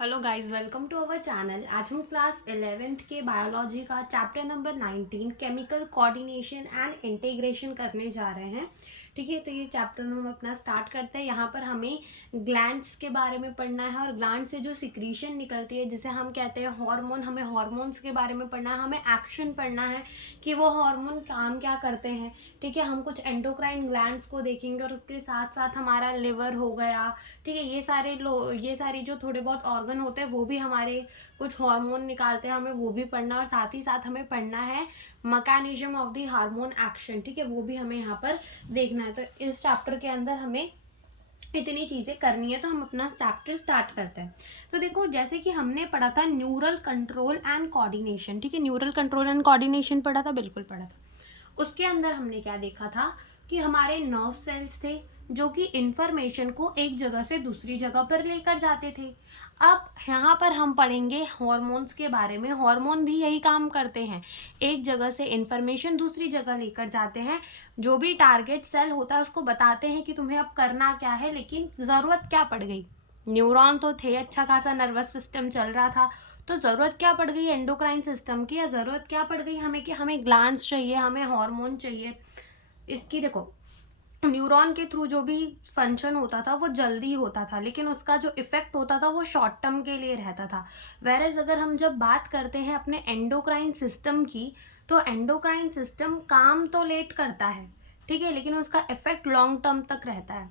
Hello guys, welcome to our channel. आज हम class 11th के बायोलॉजी का chapter number 19 chemical coordination and integration करने जा रहे हैं। ठीक है, तो ये चैप्टर हम अपना स्टार्ट करते हैं। यहाँ पर हमें ग्लैंड्स के बारे में पढ़ना है और ग्लैंड से जो सिक्रीशन निकलती है जिसे हम कहते हैं हार्मोन, हमें हार्मोन्स के बारे में पढ़ना है। हमें एक्शन पढ़ना है कि वो हार्मोन काम क्या करते हैं। ठीक है, हम कुछ एंडोक्राइन ग्लैंड्स को देखेंगे और उसके साथ साथ हमारा लिवर हो गया। ठीक है, ये सारी जो थोड़े बहुत ऑर्गन होते हैं वो भी हमारे कुछ हार्मोन निकालते हैं, हमें वो भी पढ़ना और साथ ही साथ हमें पढ़ना है mechanism of the hormone action. ठीक है, वो भी हमें यहाँ पर देखना है। तो इस चैप्टर के अंदर हमें इतनी चीज़ें करनी है, तो हम अपना चैप्टर स्टार्ट करते हैं। तो देखो, जैसे कि हमने पढ़ा था न्यूरल कंट्रोल एंड कोऑर्डिनेशन। ठीक है, न्यूरल कंट्रोल एंड कोऑर्डिनेशन पढ़ा था, बिल्कुल पढ़ा था। उसके अंदर हमने क्या देखा था कि हमारे नर्व सेल्स थे जो कि इंफॉर्मेशन को एक जगह से दूसरी जगह पर लेकर जाते थे। अब यहाँ पर हम पढ़ेंगे हार्मोन्स के बारे में। हार्मोन भी यही काम करते हैं, एक जगह से इंफॉर्मेशन दूसरी जगह लेकर जाते हैं। जो भी टारगेट सेल होता है उसको बताते हैं कि तुम्हें अब करना क्या है, लेकिन ज़रूरत क्या पड़ गई। न्यूरॉन तो थे, अच्छा खासा नर्वस सिस्टम चल रहा था, तो ज़रूरत क्या पड़ गई एंडोक्राइन सिस्टम की, या ज़रूरत क्या पड़ गई हमें कि हमें ग्लैंड्स चाहिए, हमें हार्मोन चाहिए। इसकी देखो, न्यूरॉन के थ्रू जो भी फंक्शन होता था वो जल्दी होता था, लेकिन उसका जो इफेक्ट होता था वो शॉर्ट टर्म के लिए रहता था। वेरएज अगर हम जब बात करते हैं अपने एंडोक्राइन सिस्टम की, तो एंडोक्राइन सिस्टम काम तो लेट करता है, ठीक है, लेकिन उसका इफेक्ट लॉन्ग टर्म तक रहता है।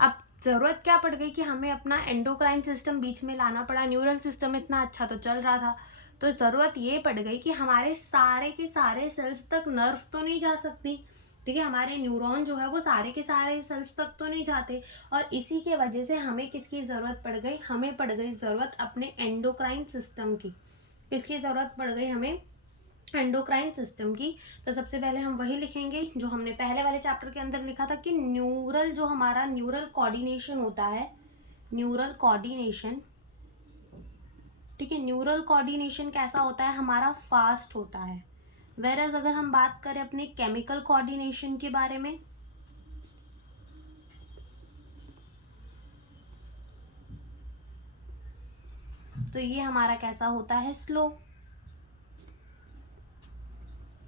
अब ज़रूरत क्या पड़ गई कि हमें अपना एंडोक्राइन सिस्टम बीच में लाना पड़ा। न्यूरल सिस्टम इतना अच्छा तो चल रहा था, तो ज़रूरत ये पड़ गई कि हमारे सारे के सारे सेल्स तक नर्व तो नहीं जा सकती। ठीक है, हमारे न्यूरॉन जो है वो सारे के सारे सेल्स तक तो नहीं जाते, और इसी के वजह से हमें किसकी ज़रूरत पड़ गई, हमें पड़ गई ज़रूरत अपने एंडोक्राइन सिस्टम की। किसकी ज़रूरत पड़ गई हमें, एंडोक्राइन सिस्टम की। तो सबसे पहले हम वही लिखेंगे जो हमने पहले वाले चैप्टर के अंदर लिखा था कि न्यूरल जो हमारा न्यूरल कोऑर्डिनेशन होता है, न्यूरल कोऑर्डिनेशन। ठीक है, न्यूरल कोऑर्डिनेशन कैसा होता है, हमारा फास्ट होता है। वेरएज अगर हम बात करें अपने केमिकल कोऑर्डिनेशन के बारे में, तो ये हमारा कैसा होता है, स्लो।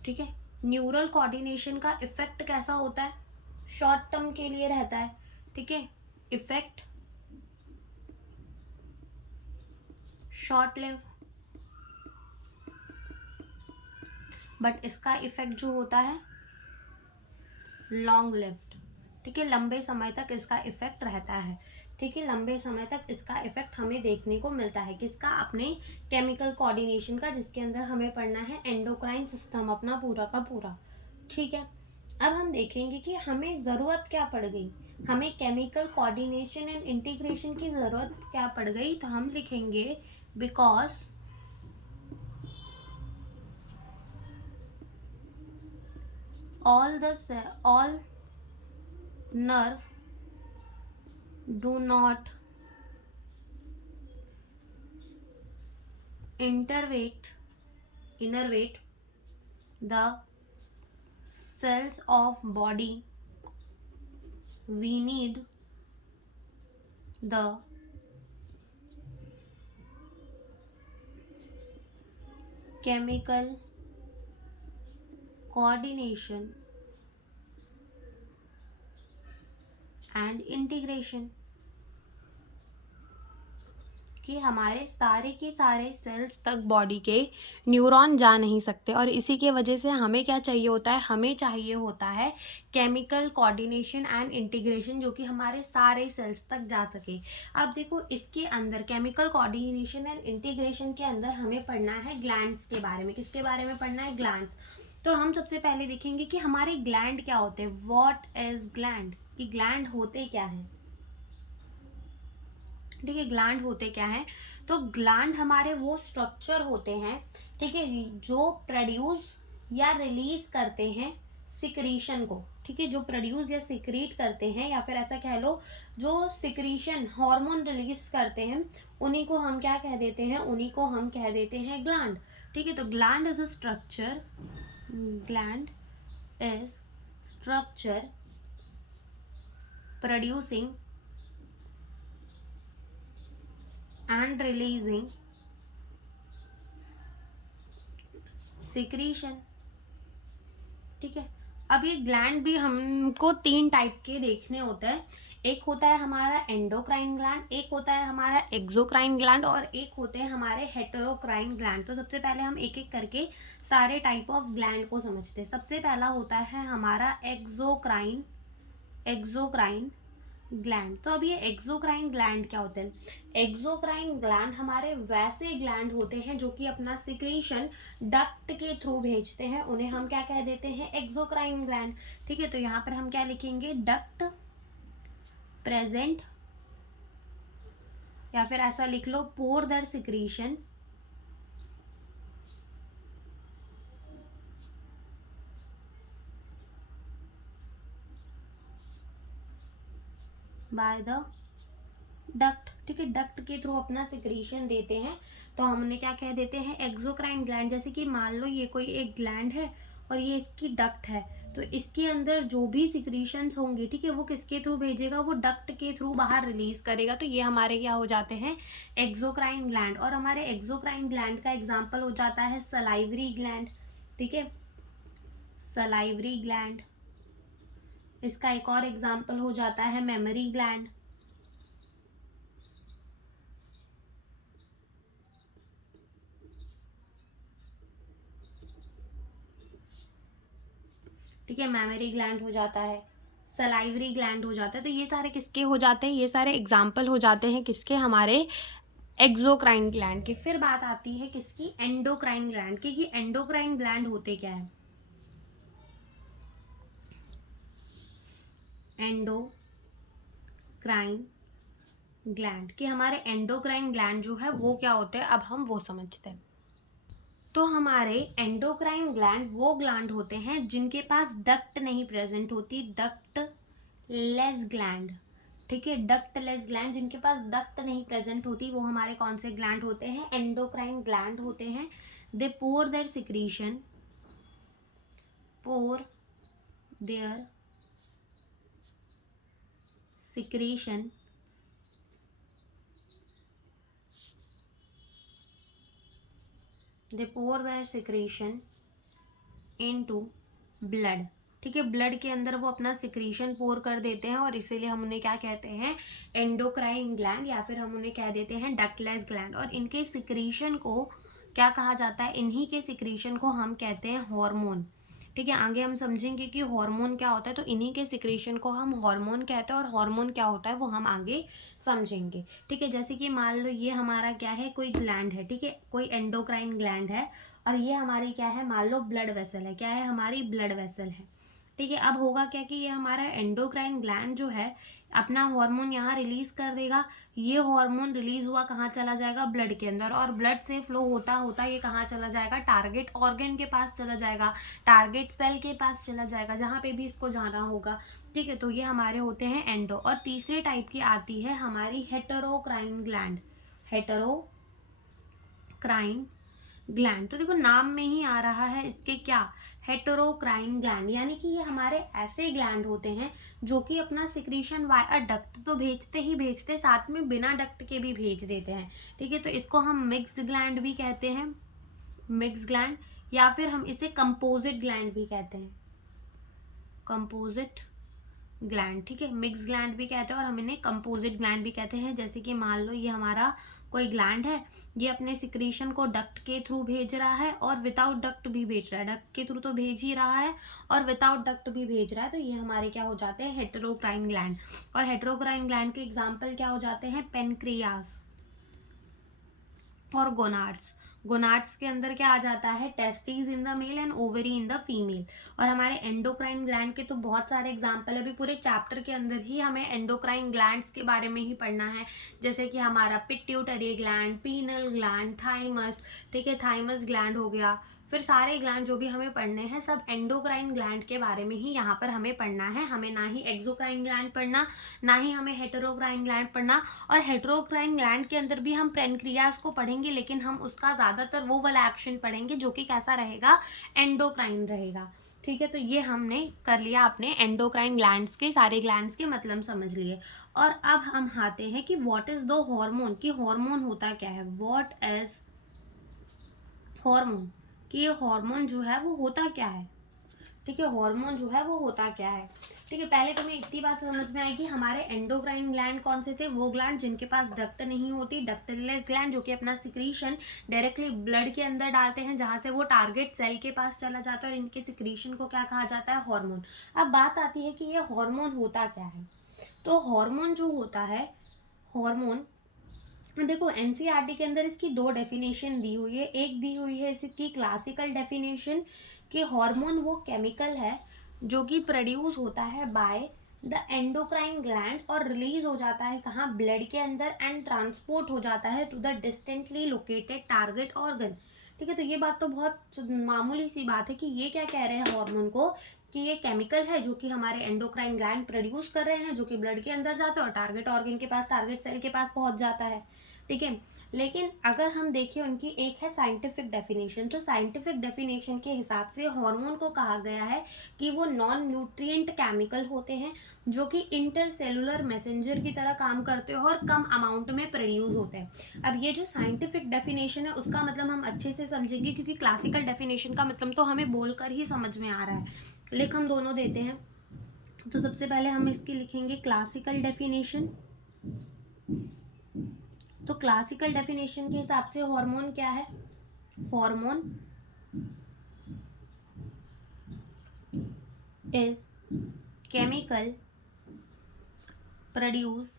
ठीक है, न्यूरल कोऑर्डिनेशन का इफेक्ट कैसा होता है, शॉर्ट टर्म के लिए रहता है। ठीक है, इफेक्ट शॉर्ट लिव, बट इसका इफेक्ट जो होता है लॉन्ग लिव्ड। ठीक है, लंबे समय तक इसका इफेक्ट रहता है। ठीक है, लंबे समय तक इसका इफेक्ट हमें देखने को मिलता है, किसका, अपने केमिकल कोऑर्डिनेशन का, जिसके अंदर हमें पढ़ना है एंडोक्राइन सिस्टम अपना पूरा का पूरा। ठीक है, अब हम देखेंगे कि हमें ज़रूरत क्या पड़ गई, हमें केमिकल कोऑर्डिनेशन एंड इंटीग्रेशन की ज़रूरत क्या पड़ गई। तो हम लिखेंगे because all nerve do not innervate the cells of body. We need the chemical coordination and integration कि हमारे सारे के सारे सेल्स तक बॉडी के न्यूरॉन जा नहीं सकते, और इसी के वजह से हमें क्या चाहिए होता है, हमें चाहिए होता है केमिकल कोऑर्डिनेशन एंड इंटीग्रेशन, जो कि हमारे सारे सेल्स तक जा सके। अब देखो, इसके अंदर केमिकल कोऑर्डिनेशन एंड इंटीग्रेशन के अंदर हमें पढ़ना है ग्लैंड्स के बारे में। किसके बारे में पढ़ना है, ग्लैंड्स। तो हम सबसे पहले देखेंगे कि हमारे ग्लैंड क्या होते हैं, व्हाट इज ग्लैंड, कि ग्लैंड होते क्या हैं। ठीक है, ग्लैंड होते क्या हैं, तो ग्लैंड हमारे वो स्ट्रक्चर होते हैं, ठीक है, जो प्रोड्यूस या रिलीज करते हैं सिक्रीशन को। ठीक है, जो प्रोड्यूस या सिक्रीट करते हैं, या फिर ऐसा कह लो जो सिक्रीशन हार्मोन रिलीज करते हैं, उन्हीं को हम क्या कह देते हैं, उन्हीं को हम कह देते हैं ग्लैंड। ठीक है, तो gland is a structure, gland is structure producing and releasing secretion। ठीक है, अब ये ग्लैंड भी हमको 3 टाइप के देखने होते हैं। एक होता है हमारा एंडोक्राइन ग्लैंड, एक होता है हमारा एक्सोक्राइन ग्लैंड और एक होते हैं हमारे हेटेरोक्राइन ग्लैंड। तो सबसे पहले हम एक एक करके सारे टाइप ऑफ ग्लैंड को समझते हैं। सबसे पहला होता है हमारा एक्सोक्राइन ग्लैंड। तो अब ये एक्सोक्राइन ग्लैंड क्या होते हैं? एक्सोक्राइन ग्लैंड हमारे वैसे ग्लैंड होते हैं जो कि अपना सिक्रीशन डक्ट के थ्रू भेजते हैं, उन्हें हम क्या कह देते हैं? Exocrine gland. ठीक है, तो यहाँ पर हम क्या लिखेंगे? डक्ट प्रेजेंट, या फिर ऐसा लिख लो पोर दर सिक्रीशन बाय द डक्ट। ठीक है, डक्ट के थ्रू अपना सिक्रीशन देते हैं, तो हमने क्या कह देते हैं? Exocrine gland. जैसे कि मान लो ये कोई एक ग्लैंड है और ये इसकी डक्ट है, तो इसके अंदर जो भी सिक्रीशंस होंगे, ठीक है, वो किसके थ्रू भेजेगा? वो डक्ट के थ्रू बाहर रिलीज करेगा। तो ये हमारे क्या हो जाते हैं? Exocrine gland. और हमारे एक्सोक्राइन ग्लैंड का एग्जाम्पल हो जाता है सलाइवरी ग्लैंड। ठीक है, सलाइवरी ग्लैंड। इसका एक और एग्जाम्पल हो जाता है मेमोरी ग्लैंड। ठीक है, मेमोरी ग्लैंड हो जाता है, सलाइवरी ग्लैंड हो जाता है। तो ये सारे किसके हो जाते हैं? ये सारे एग्जाम्पल हो जाते हैं किसके? हमारे एक्सोक्राइन ग्लैंड के। फिर बात आती है किसकी? एंडोक्राइन ग्लैंड की। कि एंडोक्राइन ग्लैंड होते क्या है? एंडोक्राइन ग्लैंड कि हमारे एंडोक्राइन ग्लैंड जो है वो क्या होते हैं, अब हम वो समझते हैं। तो हमारे एंडोक्राइन ग्लैंड वो ग्लैंड होते हैं जिनके पास डक्ट नहीं प्रेजेंट होती, डक्ट लेस ग्लैंड। ठीक है, डक्ट लेस ग्लैंड, जिनके पास डक्ट नहीं प्रेजेंट होती, वो हमारे कौन से ग्लैंड होते हैं? एंडोक्राइन ग्लैंड होते हैं। They pour their secretion, pour their secretion they pour their secretion into blood. ठीक है, ब्लड के अंदर वो अपना सिक्रीशन पोर कर देते हैं, और इसीलिए हम उन्हें क्या कहते हैं? एंडोक्राइन ग्लैंड, या फिर हम उन्हें कह देते हैं डक्टलेस ग्लैंड। और इनके सिक्रीशन को क्या कहा जाता है? इन्हीं के सिक्रीशन को हम कहते हैं हार्मोन। ठीक है, आगे हम समझेंगे कि हार्मोन क्या होता है, तो इन्हीं के सिक्रीशन को हम हार्मोन कहते हैं, और हार्मोन क्या होता है वो हम आगे समझेंगे। ठीक है, जैसे कि मान लो ये हमारा क्या है? कोई ग्लैंड है। ठीक है, कोई एंडोक्राइन ग्लैंड है, और ये हमारी क्या है? मान लो ब्लड वेसल है। क्या है? हमारी ब्लड वेसल है। ठीक है, अब होगा क्या कि ये हमारा एंडोक्राइन ग्लैंड जो है अपना हार्मोन यहाँ रिलीज कर देगा। ये हार्मोन रिलीज हुआ कहाँ चला जाएगा? ब्लड के अंदर, और ब्लड से फ्लो होता होता ये कहाँ चला जाएगा? टारगेट ऑर्गन के पास चला जाएगा, टारगेट सेल के पास चला जाएगा, जहाँ पे भी इसको जाना होगा। ठीक है, तो ये हमारे होते हैं एंडो। और तीसरे टाइप की आती है हमारी हेटेरोक्राइन ग्लैंड। हेटेरोक्राइन ग्लैंड, तो देखो नाम में ही आ रहा है इसके क्या? हेटेरोक्राइन ग्लैंड, यानी कि ये हमारे ऐसे ग्लैंड होते हैं जो कि अपना सिक्रीशन वाया डक्ट तो भेजते ही भेजते, साथ में बिना डक्ट के भी भेज देते हैं। ठीक है, तो इसको हम मिक्स्ड ग्लैंड भी कहते हैं, मिक्स ग्लैंड, या फिर हम इसे कंपोजिट ग्लैंड भी कहते हैं, कंपोजिट ग्लैंड। ठीक है, मिक्स ग्लैंड भी कहते हैं और हम इन्हें कंपोजिट ग्लैंड भी कहते हैं। जैसे कि मान लो ये हमारा कोई ग्लैंड है, ये अपने सिक्रीशन को डक्ट के थ्रू भेज रहा है और विदाउट डक्ट भी भेज रहा है। डक्ट के थ्रू तो भेज ही रहा है और विदाउट डक्ट भी भेज रहा है, तो ये हमारे क्या हो जाते हैं? हेटेरोक्राइन ग्लैंड। और हेटेरोक्राइन ग्लैंड के एग्जाम्पल क्या हो जाते हैं? पेनक्रियास और गोनाड्स। गोनाड्स के अंदर क्या आ जाता है? Testis in the male and ovary in the female. और हमारे एंडोक्राइन ग्लैंड के तो बहुत सारे एग्जाम्पल है, अभी पूरे चैप्टर के अंदर ही हमें एंडोक्राइन ग्लैंड्स के बारे में ही पढ़ना है। जैसे कि हमारा pituitary gland, penal gland, thymus. ठीक है, थाइमस ग्लैंड हो गया, फिर सारे ग्लैंड जो भी हमें पढ़ने हैं सब एंडोक्राइन ग्लैंड के बारे में ही यहाँ पर हमें पढ़ना है। हमें ना ही एक्सोक्राइन ग्लैंड पढ़ना, ना ही हमें हेटेरोक्राइन ग्लैंड पढ़ना। और हेटेरोक्राइन ग्लैंड के अंदर भी हम पैनक्रियाज को पढ़ेंगे, लेकिन हम उसका ज़्यादातर वो वाला एक्शन पढ़ेंगे जो कि कैसा रहेगा, एंडोक्राइन रहेगा। ठीक है, तो ये हमने कर लिया अपने एंडोक्राइन ग्लैंड्स के, सारे ग्लैंड्स के मतलब समझ लिए। और अब हम आते हैं कि व्हाट इज द हार्मोन, कि हार्मोन होता क्या है। व्हाट इज हार्मोन, कि ये हार्मोन जो है वो होता क्या है। ठीक है, हार्मोन जो है वो होता क्या है। ठीक है, पहले तुम्हें इतनी बात समझ में आएगी, हमारे एंडोक्राइन ग्लैंड कौन से थे, वो ग्लैंड जिनके पास डक्ट नहीं होती, डक्टलेस ग्लैंड जो कि अपना सिक्रीशन डायरेक्टली ब्लड के अंदर डालते हैं, जहाँ से वो टारगेट सेल के पास चला जाता है, और इनके सिक्रीशन को क्या कहा जाता है, हार्मोन। अब बात आती है कि ये हार्मोन होता क्या है। तो हार्मोन जो होता है, हार्मोन देखो एनसीईआरटी के अंदर इसकी दो डेफिनेशन दी हुई है। एक दी हुई है इसकी क्लासिकल डेफिनेशन कि हार्मोन वो केमिकल है जो कि प्रोड्यूस होता है बाय द एंडोक्राइन ग्लैंड और रिलीज हो जाता है कहाँ, ब्लड के अंदर, एंड ट्रांसपोर्ट हो जाता है to the distantly located target organ. ठीक है, तो ये बात तो बहुत मामूली सी बात है कि ये क्या कह रहे हैं हार्मोन को, कि ये केमिकल है जो कि हमारे एंडोक्राइन ग्लैंड प्रोड्यूस कर रहे हैं, जो कि ब्लड के अंदर जाता है और टारगेट ऑर्गन के पास, टारगेट सेल के पास पहुंच जाता है। ठीक है, लेकिन अगर हम देखें उनकी एक है साइंटिफिक डेफिनेशन, तो साइंटिफिक डेफिनेशन के हिसाब से हार्मोन को कहा गया है कि वो नॉन न्यूट्रिएंट केमिकल होते हैं जो कि इंटरसेलुलर मैसेंजर की तरह काम करते हैं और कम अमाउंट में प्रोड्यूस होते हैं। अब ये जो साइंटिफिक डेफिनेशन है उसका मतलब हम अच्छे से समझेंगे, क्योंकि क्लासिकल डेफिनेशन का मतलब तो हमें बोलकर ही समझ में आ रहा है, लिख हम दोनों देते हैं। तो सबसे पहले हम इसकी लिखेंगे क्लासिकल डेफिनेशन। तो क्लासिकल डेफिनेशन के हिसाब से हार्मोन क्या है, hormone is chemical produce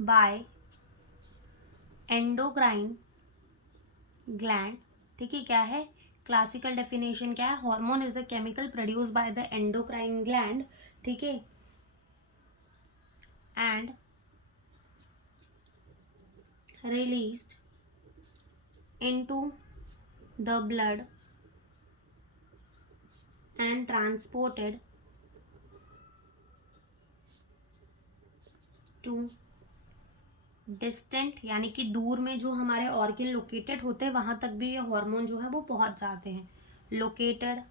by endocrine gland. ठीक है, क्या है क्लासिकल डेफिनेशन, क्या है, hormone is the chemical produce by the endocrine gland. ठीक है, and released into the blood and transported to distant, यानी कि दूर में जो हमारे ऑर्गन लोकेटेड होते हैं वहां तक भी ये हार्मोन जो है वो पहुंच जाते हैं। Located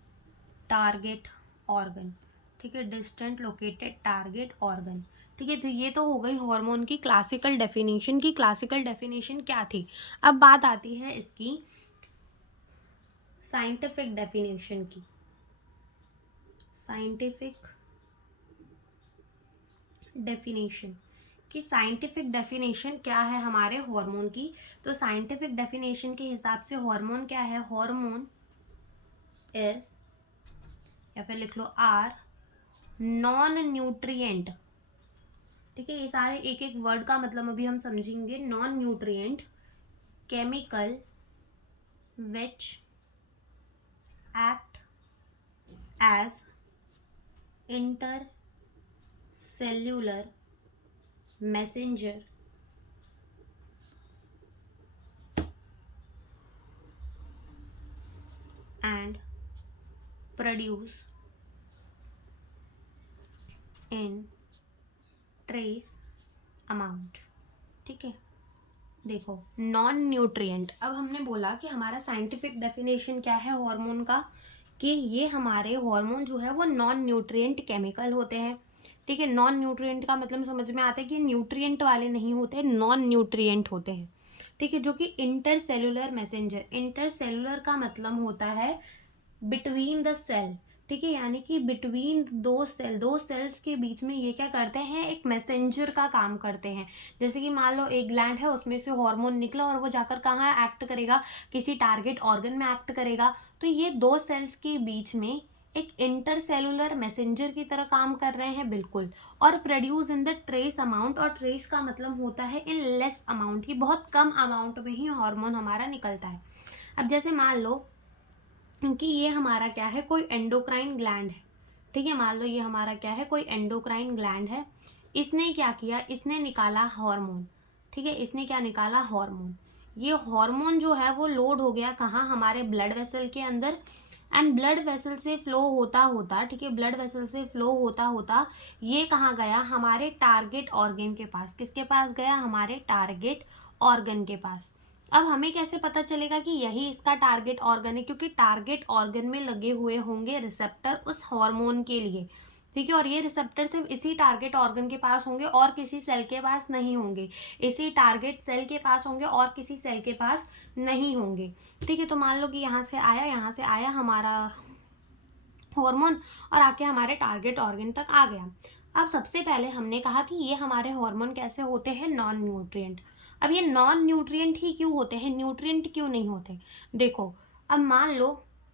target organ. ठीक है, डिस्टेंट लोकेटेड टारगेट ऑर्गन। ठीक है, तो ये तो हो गई हार्मोन की क्लासिकल डेफिनेशन की। क्लासिकल डेफिनेशन क्या थी, अब बात आती है इसकी साइंटिफिक डेफिनेशन की। साइंटिफिक डेफिनेशन कि साइंटिफिक डेफिनेशन क्या है हमारे हार्मोन की। तो साइंटिफिक डेफिनेशन के हिसाब से हार्मोन क्या है, हार्मोन इज, या फिर लिख लो आर, नॉन न्यूट्रिएंट। ठीक है, ये सारे एक एक वर्ड का मतलब अभी हम समझेंगे। Non nutrient chemical which act as intercellular messenger and produce in trace amount। ठीक है, देखो नॉन न्यूट्रिएंट, अब हमने बोला कि हमारा साइंटिफिक डेफिनेशन क्या है हार्मोन का, कि ये हमारे हार्मोन जो है वो नॉन न्यूट्रिएंट केमिकल होते हैं। ठीक है, नॉन न्यूट्रिएंट का मतलब समझ में आता है कि न्यूट्रिएंट वाले नहीं होते, नॉन न्यूट्रिएंट होते हैं। ठीक है, जो कि इंटरसेलुलर मैसेंजर, इंटरसेलुलर का मतलब होता है बिटवीन द सेल। ठीक है, यानी कि बिटवीन दो सेल, दो सेल्स के बीच में ये क्या करते हैं, एक मैसेंजर का काम करते हैं। जैसे कि मान लो एक ग्लैंड है, उसमें से हार्मोन निकला और वो जाकर कहाँ एक्ट करेगा, किसी टारगेट ऑर्गन में एक्ट करेगा। तो ये दो सेल्स के बीच में एक इंटरसेलुलर मैसेंजर की तरह काम कर रहे हैं, बिल्कुल। और produce in the trace amount, और ट्रेस का मतलब होता है इन लेस अमाउंट, की बहुत कम अमाउंट में ही हार्मोन हमारा निकलता है। अब जैसे मान लो कि ये हमारा क्या है, कोई एंडोक्राइन ग्लैंड है। ठीक है, मान लो ये हमारा क्या है, कोई एंडोक्राइन ग्लैंड है। इसने क्या किया, इसने निकाला हार्मोन। ठीक है, इसने क्या निकाला, हार्मोन। ये हार्मोन जो है वो लोड हो गया कहाँ, हमारे ब्लड वेसल के अंदर, एंड ब्लड वेसल से फ्लो होता होता, ठीक है, ब्लड वेसल से फ्लो होता होता ये कहाँ गया, हमारे टारगेट ऑर्गन के पास। किसके पास गया, हमारे टारगेट ऑर्गन के पास। अब हमें कैसे पता चलेगा कि यही इसका टारगेट ऑर्गन है, क्योंकि टारगेट ऑर्गन में लगे हुए होंगे रिसेप्टर उस हार्मोन के लिए, ठीक है, और ये रिसेप्टर सिर्फ इसी टारगेट ऑर्गन के पास होंगे और किसी सेल के पास नहीं होंगे, इसी टारगेट सेल के पास होंगे और किसी सेल के पास नहीं होंगे, ठीक है। तो मान लो कि यहाँ से आया हमारा हार्मोन और आके हमारे टारगेट ऑर्गन तक आ गया। अब सबसे पहले हमने कहा कि ये हमारे हार्मोन कैसे होते हैं, नॉन न्यूट्रिएंट। अब ये नॉन न्यूट्रिएंट ही क्यों होते हैं, न्यूट्रिएंट क्यों नहीं होते? देखो, अब मान लो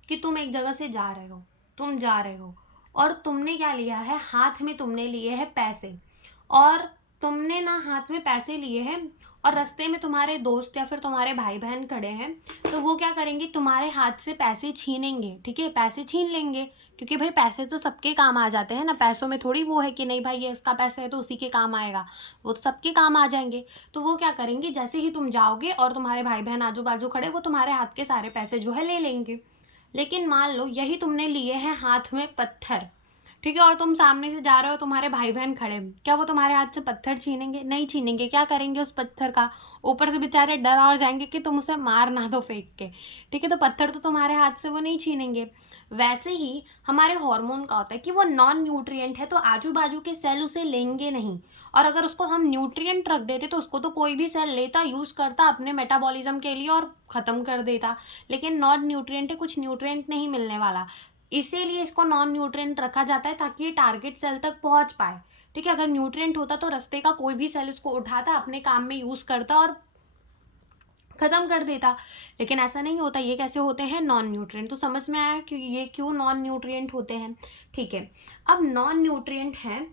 कि तुम एक जगह से जा रहे हो, तुम जा रहे हो और तुमने क्या लिया है, हाथ में तुमने लिए हैं पैसे, और तुमने ना हाथ में पैसे लिए हैं और रास्ते में तुम्हारे दोस्त या फिर तुम्हारे भाई बहन खड़े हैं, तो वो क्या करेंगे, तुम्हारे हाथ से पैसे छीनेंगे, ठीक है, पैसे छीन लेंगे, क्योंकि भाई पैसे तो सबके काम आ जाते हैं ना, पैसों में थोड़ी वो है कि नहीं भाई ये इसका पैसा है तो उसी के काम आएगा, वो तो सबके काम आ जाएंगे। तो वो क्या करेंगे, जैसे ही तुम जाओगे और तुम्हारे भाई बहन आजू बाजू खड़े, वो तुम्हारे हाथ के सारे पैसे जो है ले लेंगे। लेकिन मान लो यही तुमने लिए हैं हाथ में पत्थर, ठीक है, और तुम सामने से जा रहे हो, तुम्हारे भाई बहन खड़े, क्या वो तुम्हारे हाथ से पत्थर छीनेंगे? नहीं छीनेंगे। क्या करेंगे उस पत्थर का, ऊपर से बेचारे डर और जाएंगे कि तुम उसे मार ना दो फेंक के, ठीक है, तो पत्थर तो तुम्हारे हाथ से वो नहीं छीनेंगे। वैसे ही हमारे हार्मोन का होता है कि वो नॉन न्यूट्रिएंट है, तो आजू बाजू के सेल उसे लेंगे नहीं, और अगर उसको हम न्यूट्रिएंट रख देते तो उसको तो कोई भी सेल लेता, यूज करता अपने मेटाबॉलिज्म के लिए और खत्म कर देता। लेकिन नॉन न्यूट्रिएंट है, कुछ न्यूट्रिएंट नहीं मिलने वाला, इसीलिए इसको नॉन न्यूट्रिएंट रखा जाता है ताकि ये टारगेट सेल तक पहुंच पाए, ठीक है। अगर न्यूट्रिएंट होता तो रास्ते का कोई भी सेल इसको उठाता, अपने काम में यूज करता और खत्म कर देता, लेकिन ऐसा नहीं होता। ये कैसे होते हैं, नॉन न्यूट्रिएंट। तो समझ में आया कि ये क्यों नॉन न्यूट्रिएंट होते हैं, ठीक है। अब नॉन न्यूट्रिएंट हैं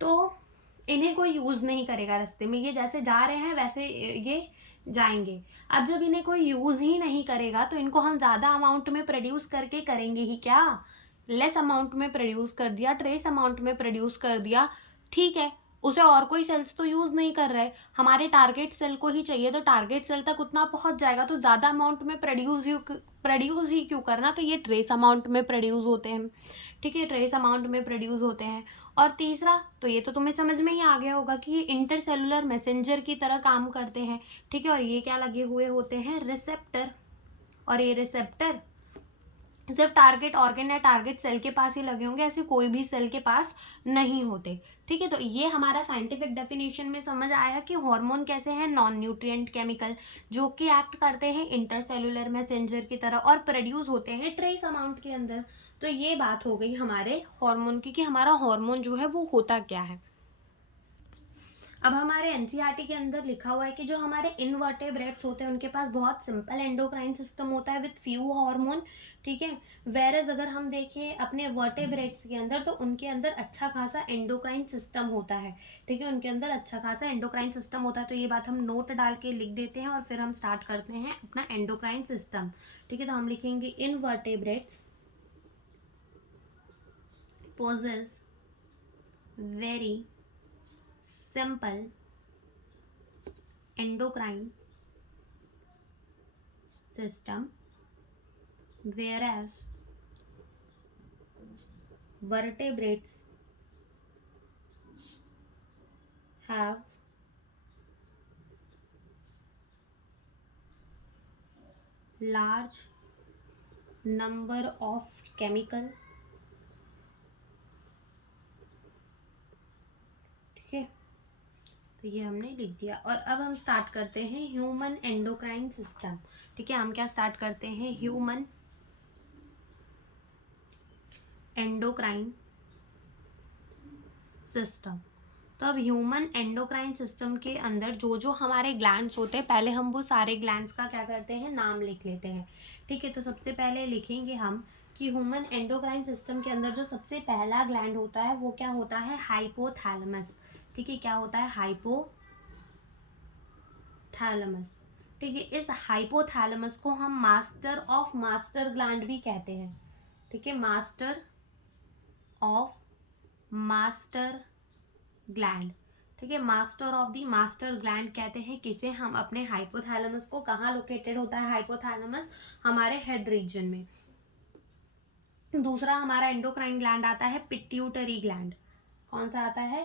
तो इन्हें कोई यूज नहीं करेगा रास्ते में, ये जैसे जा रहे हैं वैसे ये जाएंगे। अब जब इन्हें कोई यूज ही नहीं करेगा तो इनको हम ज्यादा अमाउंट में प्रोड्यूस करके करेंगे ही क्या, लेस अमाउंट में प्रोड्यूस कर दिया, ट्रेस अमाउंट में प्रोड्यूस कर दिया, ठीक है, उसे और कोई सेल्स तो यूज नहीं कर रहे, हमारे टारगेट सेल को ही चाहिए, तो टारगेट सेल तक उतना पहुंच जाएगा, तो ज्यादा अमाउंट में प्रोड्यूस ही क्यों करना, तो ये ट्रेस अमाउंट में प्रोड्यूस होते हैं, ठीक है, ट्रेस अमाउंट में प्रोड्यूस होते हैं। और तीसरा, तो ये तो तुम्हें समझ में ही आ गया होगा कि ये इंटरसेलुलर मैसेंजर की तरह काम करते हैं, ठीक है, और ये क्या लगे हुए होते हैं, रिसेप्टर, और ये रिसेप्टर सिर्फ टारगेट ऑर्गन या टारगेट सेल के पास ही लगे होंगे, ऐसे कोई भी सेल के पास नहीं होते, ठीक है। तो ये हमारा साइंटिफिक डेफिनेशन में समझ आया कि हार्मोन कैसे हैं, नॉन न्यूट्रिएंट केमिकल जो कि एक्ट करते हैं इंटरसेलुलर मैसेंजर की तरह और प्रोड्यूस होते हैं ट्रेस अमाउंट के अंदर। तो ये बात हो गई हमारे हार्मोन की कि हमारा हार्मोन जो है वो होता क्या है। अब हमारे एनसीईआरटी के अंदर लिखा हुआ है कि जो हमारे इनवर्टेब्रेट्स होते हैं उनके पास बहुत सिंपल एंडोक्राइन सिस्टम होता है विद फ्यू हार्मोन, ठीक है। वेरएज अगर हम देखें अपने वर्टेब्रेट्स के अंदर तो उनके अंदर अच्छा खासा एंडोक्राइन सिस्टम होता है, ठीक है, उनके अंदर अच्छा खासा एंडोक्राइन सिस्टम होता है। तो ये बात हम नोट डाल के लिख देते हैं और फिर हम स्टार्ट करते हैं अपना एंडोक्राइन सिस्टम, ठीक है। तो हम लिखेंगे invertebrates possess very simple endocrine system, whereas vertebrates have large number of chemical, ठीक है, तो ये हमने लिख दिया। और अब हम स्टार्ट करते हैं ह्यूमन एंडोक्राइन सिस्टम, ठीक है, हम क्या स्टार्ट करते हैं, ह्यूमन एंडोक्राइन सिस्टम। तो अब ह्यूमन एंडोक्राइन सिस्टम के अंदर जो जो हमारे ग्लैंड्स होते हैं, पहले हम वो सारे ग्लैंड्स का क्या करते हैं, नाम लिख लेते हैं, ठीक है। तो सबसे पहले लिखेंगे हम कि ह्यूमन एंडोक्राइन सिस्टम के अंदर जो सबसे पहला ग्लैंड होता है वो क्या होता है, हाइपोथैलेमस, ठीक है, क्या होता है, हाइपोथैलेमस, ठीक है। इस हाइपोथैलेमस को हम मास्टर ऑफ मास्टर ग्लैंड भी कहते हैं, ठीक है, मास्टर ऑफ मास्टर ग्लैंड, ठीक है, master of the master gland कहते हैं किसे, हम अपने हाइपोथैलेमस को। कहाँ लोकेटेड होता है हाइपोथैलेमस, हमारे हेड रीजन में। दूसरा हमारा एंडोक्राइन ग्लैंड आता है पिट्यूटरी ग्लैंड। कौन सा आता है,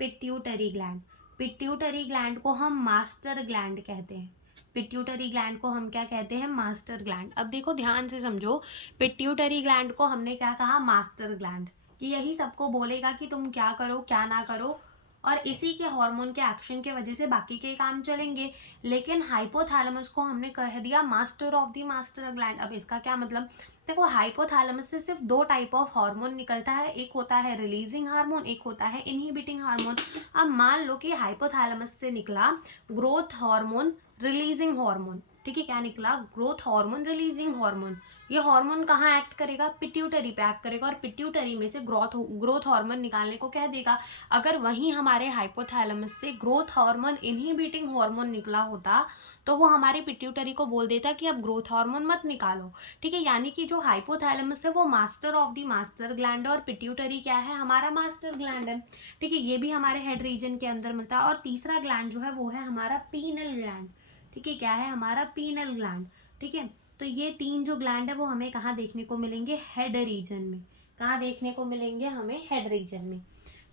पिट्यूटरी ग्लैंड। पिट्यूटरी ग्लैंड को हम मास्टर ग्लैंड कहते हैं। पिट्यूटरी ग्लैंड को हम क्या कहते हैं, मास्टर ग्लैंड। अब देखो ध्यान से समझो, पिट्यूटरी ग्लैंड को हमने क्या कहा, मास्टर ग्लैंड, कि यही सबको बोलेगा कि तुम क्या करो क्या ना करो, और इसी के हार्मोन के एक्शन के वजह से बाकी के काम चलेंगे। लेकिन हाइपोथैलेमस को हमने कह दिया master of the master gland. अब इसका क्या मतलब, देखो हाइपोथैलेमस से सिर्फ दो टाइप ऑफ हार्मोन निकलता है, एक होता है रिलीजिंग हार्मोन, एक होता है इनहिबिटिंग हार्मोन। अब मान लो कि हाइपोथैलेमस से निकला ग्रोथ हार्मोन रिलीजिंग हार्मोन, ठीक है, क्या निकला, ग्रोथ हार्मोन रिलीजिंग हार्मोन। ये हार्मोन कहाँ एक्ट करेगा, पिट्यूटरी पे एक्ट करेगा, और पिट्यूटरी में से ग्रोथ हार्मोन निकालने को कह देगा। अगर वहीं हमारे हाइपोथैलेमस से ग्रोथ हार्मोन इनहिबिटिंग हार्मोन निकला होता तो वो हमारे पिट्यूटरी को बोल देता कि अब ग्रोथ हार्मोन मत निकालो, ठीक है। यानी कि जो हाइपोथैलेमस है वो master of the master gland है, और पिट्यूटरी क्या है, हमारा मास्टर ग्लैंड है, ठीक है। ये भी हमारे हेड रीजन के अंदर मिलता है। और तीसरा ग्लैंड जो है वो है हमारा पीनल ग्लैंड, ठीक है, क्या है हमारा पीनल ग्लैंड, ठीक है। तो ये तीन जो ग्लैंड है वो हमें कहाँ देखने को मिलेंगे, हेड रीजन में। कहाँ देखने को मिलेंगे हमें, हेड रीजन में।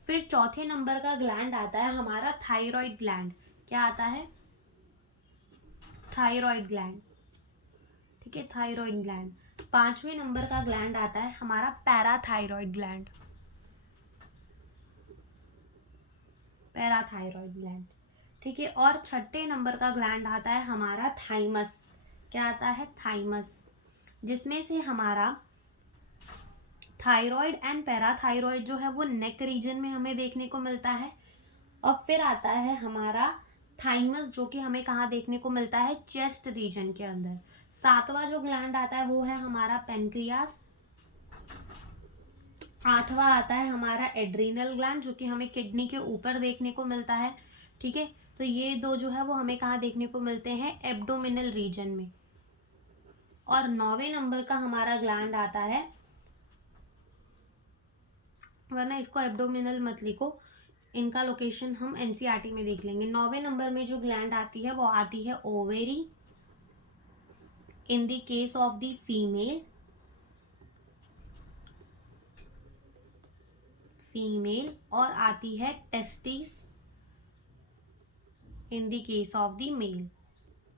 फिर चौथे नंबर का ग्लैंड आता है हमारा थायराइड ग्लैंड। क्या आता है, थायराइड ग्लैंड, ठीक है, थायराइड ग्लैंड। पांचवें नंबर का ग्लैंड आता है हमारा पैराथायराइड ग्लैंड, पैराथायराइड ग्लैंड, ठीक है। और छठे नंबर का ग्लैंड आता है हमारा थाइमस। क्या आता है, थाइमस, जिसमें से हमारा थायराइड एंड पैराथायराइड जो है वो नेक रीजन में हमें देखने को मिलता है। और फिर आता है हमारा थाइमस, जो कि हमें कहाँ देखने को मिलता है, चेस्ट रीजन के अंदर। सातवां जो ग्लैंड आता है वो है हमारा पेनक्रियास। आठवां आता है हमारा एड्रीनल ग्लैंड, जो कि हमें किडनी के ऊपर देखने को मिलता है, ठीक है। तो ये दो जो है वो हमें कहाँ देखने को मिलते हैं, एब्डोमिनल रीजन में। और नौवें नंबर का हमारा ग्लैंड आता है, वरना इसको एब्डोमिनल मत लिखो, इनका लोकेशन हम एनसीईआरटी में देख लेंगे। नौवें नंबर में जो ग्लैंड आती है वो आती है ovary in the case of the female, और आती है testis in the case of the male,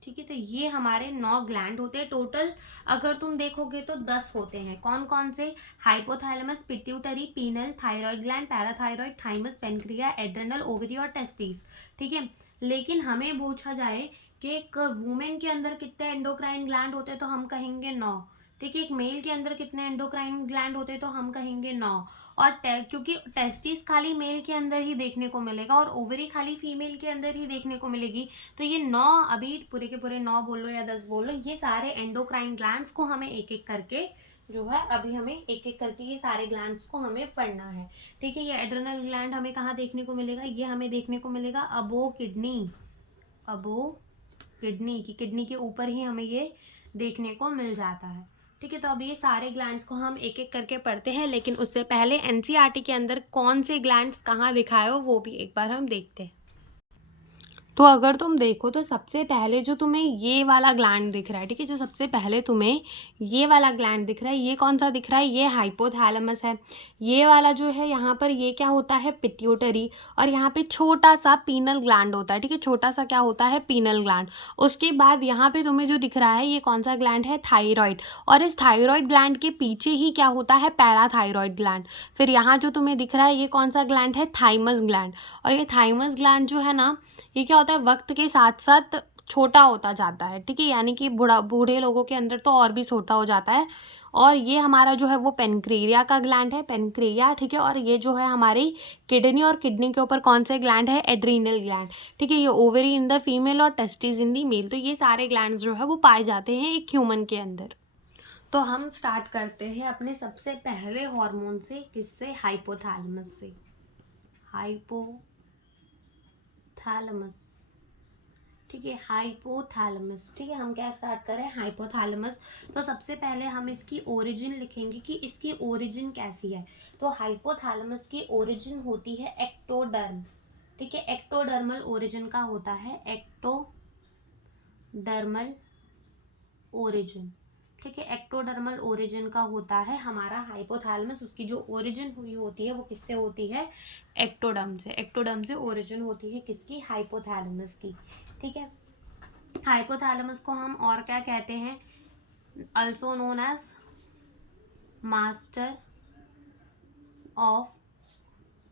ठीक है। तो ये हमारे 9 ग्लैंड होते हैं टोटल। अगर तुम देखोगे तो 10 होते हैं। कौन कौन से, hypothalamus, pituitary, pineal, thyroid gland, parathyroid, thymus, pancreas, adrenal, ovary और टेस्टिस, ठीक है। लेकिन हमें पूछा जाए कि एक वुमेन के अंदर कितने एंडोक्राइन ग्लैंड होते हैं तो हम कहेंगे 9, ठीक है। एक मेल के अंदर कितने एंडोक्राइन ग्लैंड होते हैं तो हम कहेंगे 9। और क्योंकि टेस्टिस खाली मेल के अंदर ही देखने को मिलेगा और ओवरी खाली फीमेल के अंदर ही देखने को मिलेगी, तो ये 9, अभी पूरे के पूरे 9 बोलो या 10 बोलो, ये सारे एंडोक्राइन ग्लैंड्स को हमें एक एक करके जो है, अभी हमें एक एक करके ये सारे ग्लैंड्स को हमें पढ़ना है, ठीक है। ये एड्रेनल ग्लैंड हमें कहाँ देखने को मिलेगा, ये हमें देखने को मिलेगा अबो किडनी, अबो किडनी की, किडनी के ऊपर ही हमें ये देखने को मिल जाता है, ठीक है। तो अब ये सारे ग्लैंड्स को हम एक एक करके पढ़ते हैं, लेकिन उससे पहले एनसीईआरटी के अंदर कौन से ग्लैंड्स कहाँ दिखाए हो वो भी एक बार हम देखते हैं। तो अगर तुम देखो तो सबसे पहले जो तुम्हें ये वाला ग्लैंड दिख रहा है, ठीक है, जो सबसे पहले तुम्हें ये वाला ग्लैंड दिख रहा है, ये कौन सा दिख रहा है, ये हाइपोथैलेमस है। ये वाला जो है यहाँ पर ये क्या होता है, पिट्यूटरी। और यहाँ पे छोटा सा पीनल ग्लैंड होता है, ठीक है, छोटा सा क्या होता है, पीनल ग्लैंड। उसके बाद यहाँ पे तुम्हें जो दिख रहा है ये कौन सा ग्लैंड है, थायराइड। और इस थायराइड ग्लैंड के पीछे ही क्या होता है, पैराथायराइड ग्लैंड। फिर यहाँ जो तुम्हें दिख रहा है ये कौन सा ग्लैंड है, थाइमस ग्लैंड। और ये थाइमस ग्लैंड जो है ना, ये क्या होता है, वक्त के साथ साथ छोटा होता जाता है, ठीक है। यानी कि बूढ़े लोगों के अंदर तो और भी छोटा हो जाता है। और ये हमारा जो है वो पेनक्रिया का ग्लैंड है, पेनक्रिया, ठीक है। और ये जो है हमारी किडनी, और किडनी के ऊपर कौन से ग्लैंड है, एड्रीनल ग्लैंड, ठीक है। ये ओवरी इन द फीमेल और टेस्टिस इन द मेल। तो ये सारे ग्लैंड्स जो है वो पाए जाते हैं एक ह्यूमन के अंदर। तो हम स्टार्ट करते हैं अपने सबसे पहले हार्मोन से, किससे, हाइपोथैलेमस से। हाइपोथैलेमस, ठीक है, हाइपोथैलेमस, ठीक है। हम क्या स्टार्ट करें, हाइपोथैलेमस। तो सबसे पहले हम इसकी ओरिजिन लिखेंगे कि इसकी ओरिजिन कैसी है। तो हाइपोथैलेमस की ओरिजिन होती है एक्टोडर्म, ठीक है, एक्टोडर्मल ओरिजिन का होता है, एक्टोडर्मल ओरिजिन। ठीक है, एक्टोडर्मल ओरिजिन का होता है हमारा हाइपोथैलेमस। उसकी जो ओरिजिन हुई होती है वो किससे होती है? एक्टोडर्म से। एक्टोडर्म से ओरिजिन होती है किसकी? हाइपोथैलेमस की। ठीक है, हाइपोथैलेमस को हम और क्या कहते हैं? Also known as master of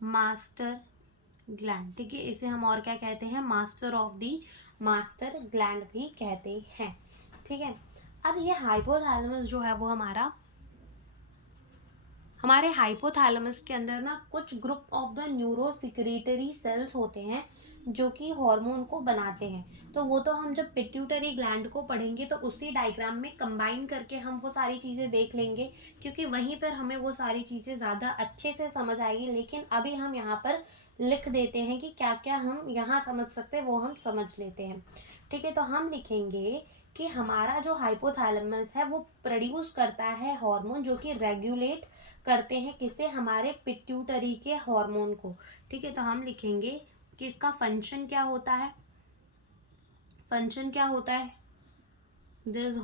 master gland. ठीक है, इसे हम और क्या कहते हैं? Master of the master gland भी कहते हैं। ठीक है, अब ये हाइपोथैलेमस जो है वो हमारे हाइपोथैलेमस के अंदर ना कुछ ग्रुप ऑफ द न्यूरोसिक्रीटरी सेल्स होते हैं जो कि हार्मोन को बनाते हैं। तो वो तो हम जब पिट्यूटरी ग्लैंड को पढ़ेंगे तो उसी डायग्राम में कंबाइन करके हम वो सारी चीज़ें देख लेंगे, क्योंकि वहीं पर हमें वो सारी चीज़ें ज़्यादा अच्छे से समझ आएगी। लेकिन अभी हम यहाँ पर लिख देते हैं कि क्या क्या हम यहाँ समझ सकते हैं, वो हम समझ लेते हैं। ठीक है, तो हम लिखेंगे कि हमारा जो हाइपोथैलेमस है वो प्रोड्यूस करता है हार्मोन जो कि रेगुलेट करते हैं किसे? हमारे पिट्यूटरी के हार्मोन को। ठीक है, तो हम लिखेंगे कि इसका फंक्शन क्या होता है? फंक्शन क्या होता है? दिस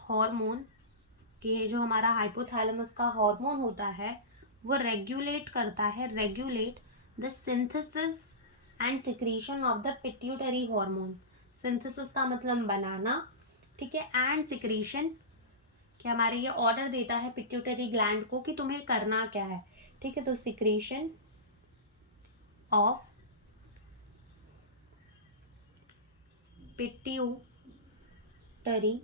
हार्मोन कि ये जो हमारा हाइपोथैलेमस का हार्मोन होता है वो रेगुलेट करता है, regulate the synthesis and secretion of the pituitary hormone. Synthesis का मतलब बनाना, ठीक है, एंड सिक्रीशन कि हमारे ये ऑर्डर देता है पिट्यूटरी ग्लैंड को कि तुम्हें करना क्या है। ठीक है, तो सिक्रीशन ऑफ पिट्यूटरी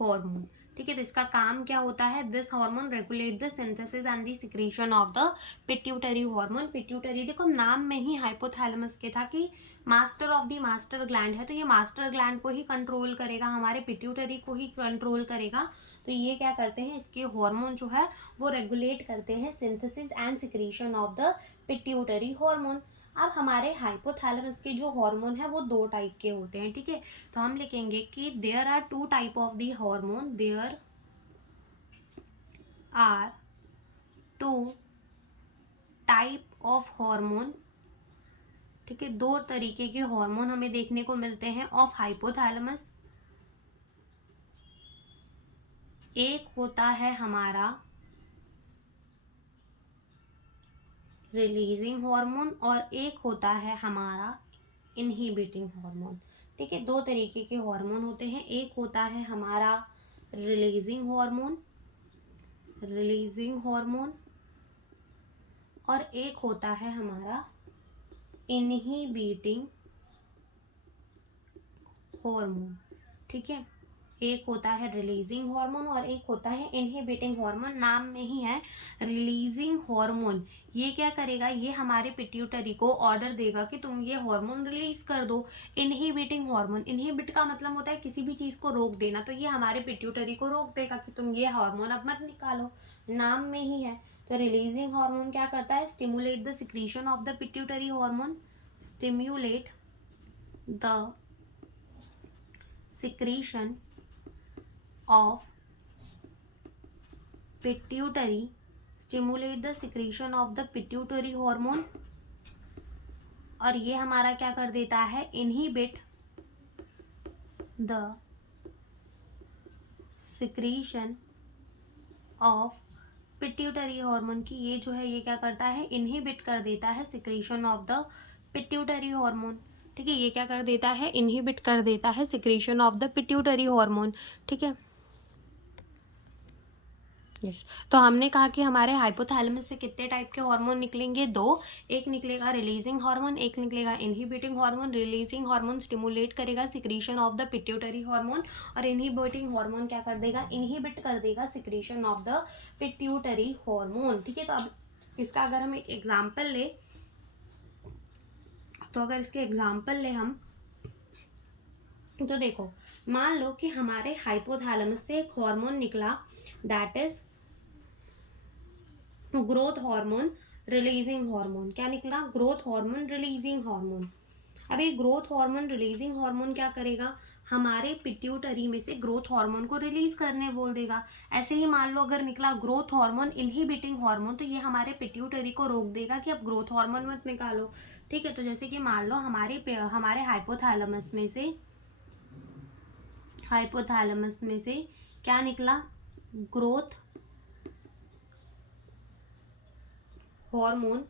हार्मोन। ठीक है, तो इसका काम क्या होता है? This hormone regulate the synthesis and the secretion of the pituitary hormone. Pituitary देखो नाम में ही हाइपोथैलेमस के था कि master of the master gland है, तो ये मास्टर ग्लैंड को ही कंट्रोल करेगा, हमारे पिट्यूटरी को ही कंट्रोल करेगा। तो ये क्या करते हैं? इसके हार्मोन जो है वो रेगुलेट करते हैं synthesis and secretion of the pituitary hormone. अब हमारे हाइपोथैलेमस के जो हार्मोन है वो दो टाइप के होते हैं। ठीक है, तो हम लिखेंगे कि there are two type of the hormone, there are two type of hormone. ठीक है, दो तरीके के हार्मोन हमें देखने को मिलते हैं ऑफ हाइपोथैलेमस। एक होता है हमारा रिलीजिंग हार्मोन और एक होता है हमारा इनहिबिटिंग हार्मोन। ठीक है, दो तरीके के हार्मोन होते हैं, एक होता है हमारा रिलीजिंग हार्मोन, और एक होता है हमारा इनहिबिटिंग हार्मोन। ठीक है, एक होता है रिलीजिंग हार्मोन और एक होता है इनहिबिटिंग हार्मोन। नाम में ही है रिलीजिंग हार्मोन, ये क्या करेगा? ये हमारे पिट्यूटरी को ऑर्डर देगा कि तुम ये हार्मोन रिलीज कर दो। इनहिबिटिंग हार्मोन, इनहिबिट का मतलब होता है किसी भी चीज को रोक देना, तो ये हमारे पिट्यूटरी को रोक देगा कि तुम ये हार्मोन अब मत निकालो, नाम में ही है। तो रिलीजिंग हार्मोन क्या करता है? Stimulate the secretion of the pituitary hormone, stimulate the secretion of pituitary, stimulate the secretion of the pituitary hormone। और ये हमारा क्या कर देता है? inhibit the secretion of pituitary hormone की ये जो है ये क्या करता है? inhibit कर देता है secretion of the pituitary hormone। ठीक है, ये क्या कर देता है? इनहिबिट कर देता है secretion of the pituitary hormone. ठीक है, यस, तो हमने कहा कि हमारे हाइपोथैलेमस से कितने टाइप के हार्मोन निकलेंगे? दो, एक निकलेगा रिलीजिंग हार्मोन, एक निकलेगा inhibiting hormone. Releasing hormone stimulate करेगा secretion of the pituitary hormone और इनहिबिटिंग हार्मोन क्या कर देगा? इनहिबिट कर देगा secretion of the pituitary hormone. ठीक है, तो अब इसका अगर हम एक एग्जाम्पल ले, तो अगर इसके एग्जाम्पल ले हम, तो देखो मान लो कि हमारे हाइपोथैलेमस से एक हार्मोन निकला, that is growth hormone releasing hormone. क्या निकला? Growth hormone releasing hormone. अब ये ग्रोथ हार्मोन रिलीजिंग हार्मोन क्या करेगा? हमारे पिट्यूटरी में से ग्रोथ हार्मोन को रिलीज करने बोल देगा। ऐसे ही मान लो अगर निकला ग्रोथ हार्मोन इनहिबिटिंग हार्मोन, तो ये हमारे पिट्यूटरी को रोक देगा कि अब ग्रोथ हार्मोन मत निकालो। ठीक है, तो जैसे कि मान लो हमारे हाइपोथैलेमस में से क्या निकला, ग्रोथ हार्मोन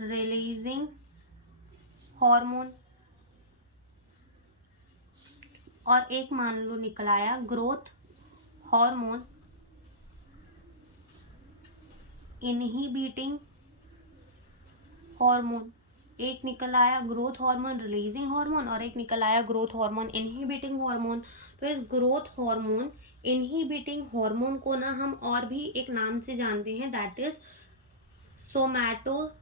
रिलीजिंग हार्मोन, और एक मान लो निकल आया ग्रोथ हार्मोन इनहिबिटिंग हार्मोन। एक निकल आया ग्रोथ हार्मोन रिलीजिंग हार्मोन और एक निकल आया ग्रोथ हार्मोन इनहिबिटिंग हार्मोन। तो इस ग्रोथ हार्मोन इनहिबिटिंग हार्मोन को ना हम और भी एक नाम से जानते हैं, दैट इज सोमैटोसैटिन।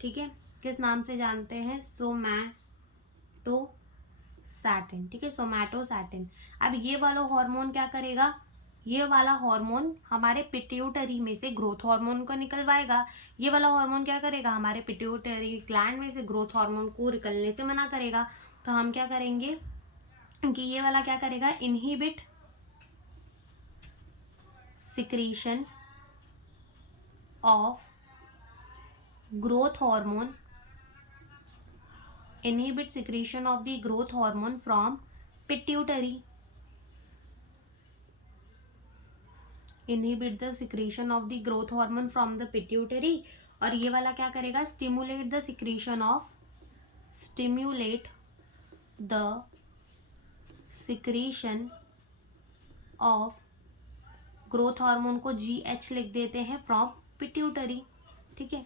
ठीक है, किस नाम से जानते हैं, सोमैटोसैटिन। ठीक है, सोमैटोसैटिन। अब ये वाला हार्मोन क्या करेगा, ये वाला हार्मोन हमारे पिट्यूटरी में से ग्रोथ हार्मोन को निकलवाएगा। ये वाला हार्मोन क्या करेगा, हमारे पिट्यूटरी ग्लैंड में से ग्रोथ हार्मोन को निकलने से मना करेगा। तो हम क्या करेंगे कि ये वाला क्या करेगा, inhibit secretion of growth hormone, inhibit secretion of the growth hormone from pituitary, inhibit the secretion of the growth hormone from the pituitary। और ये वाला क्या करेगा, stimulate the secretion of growth hormone को GH लिख देते हैं फ्रॉम पिट्यूटरी। ठीक है,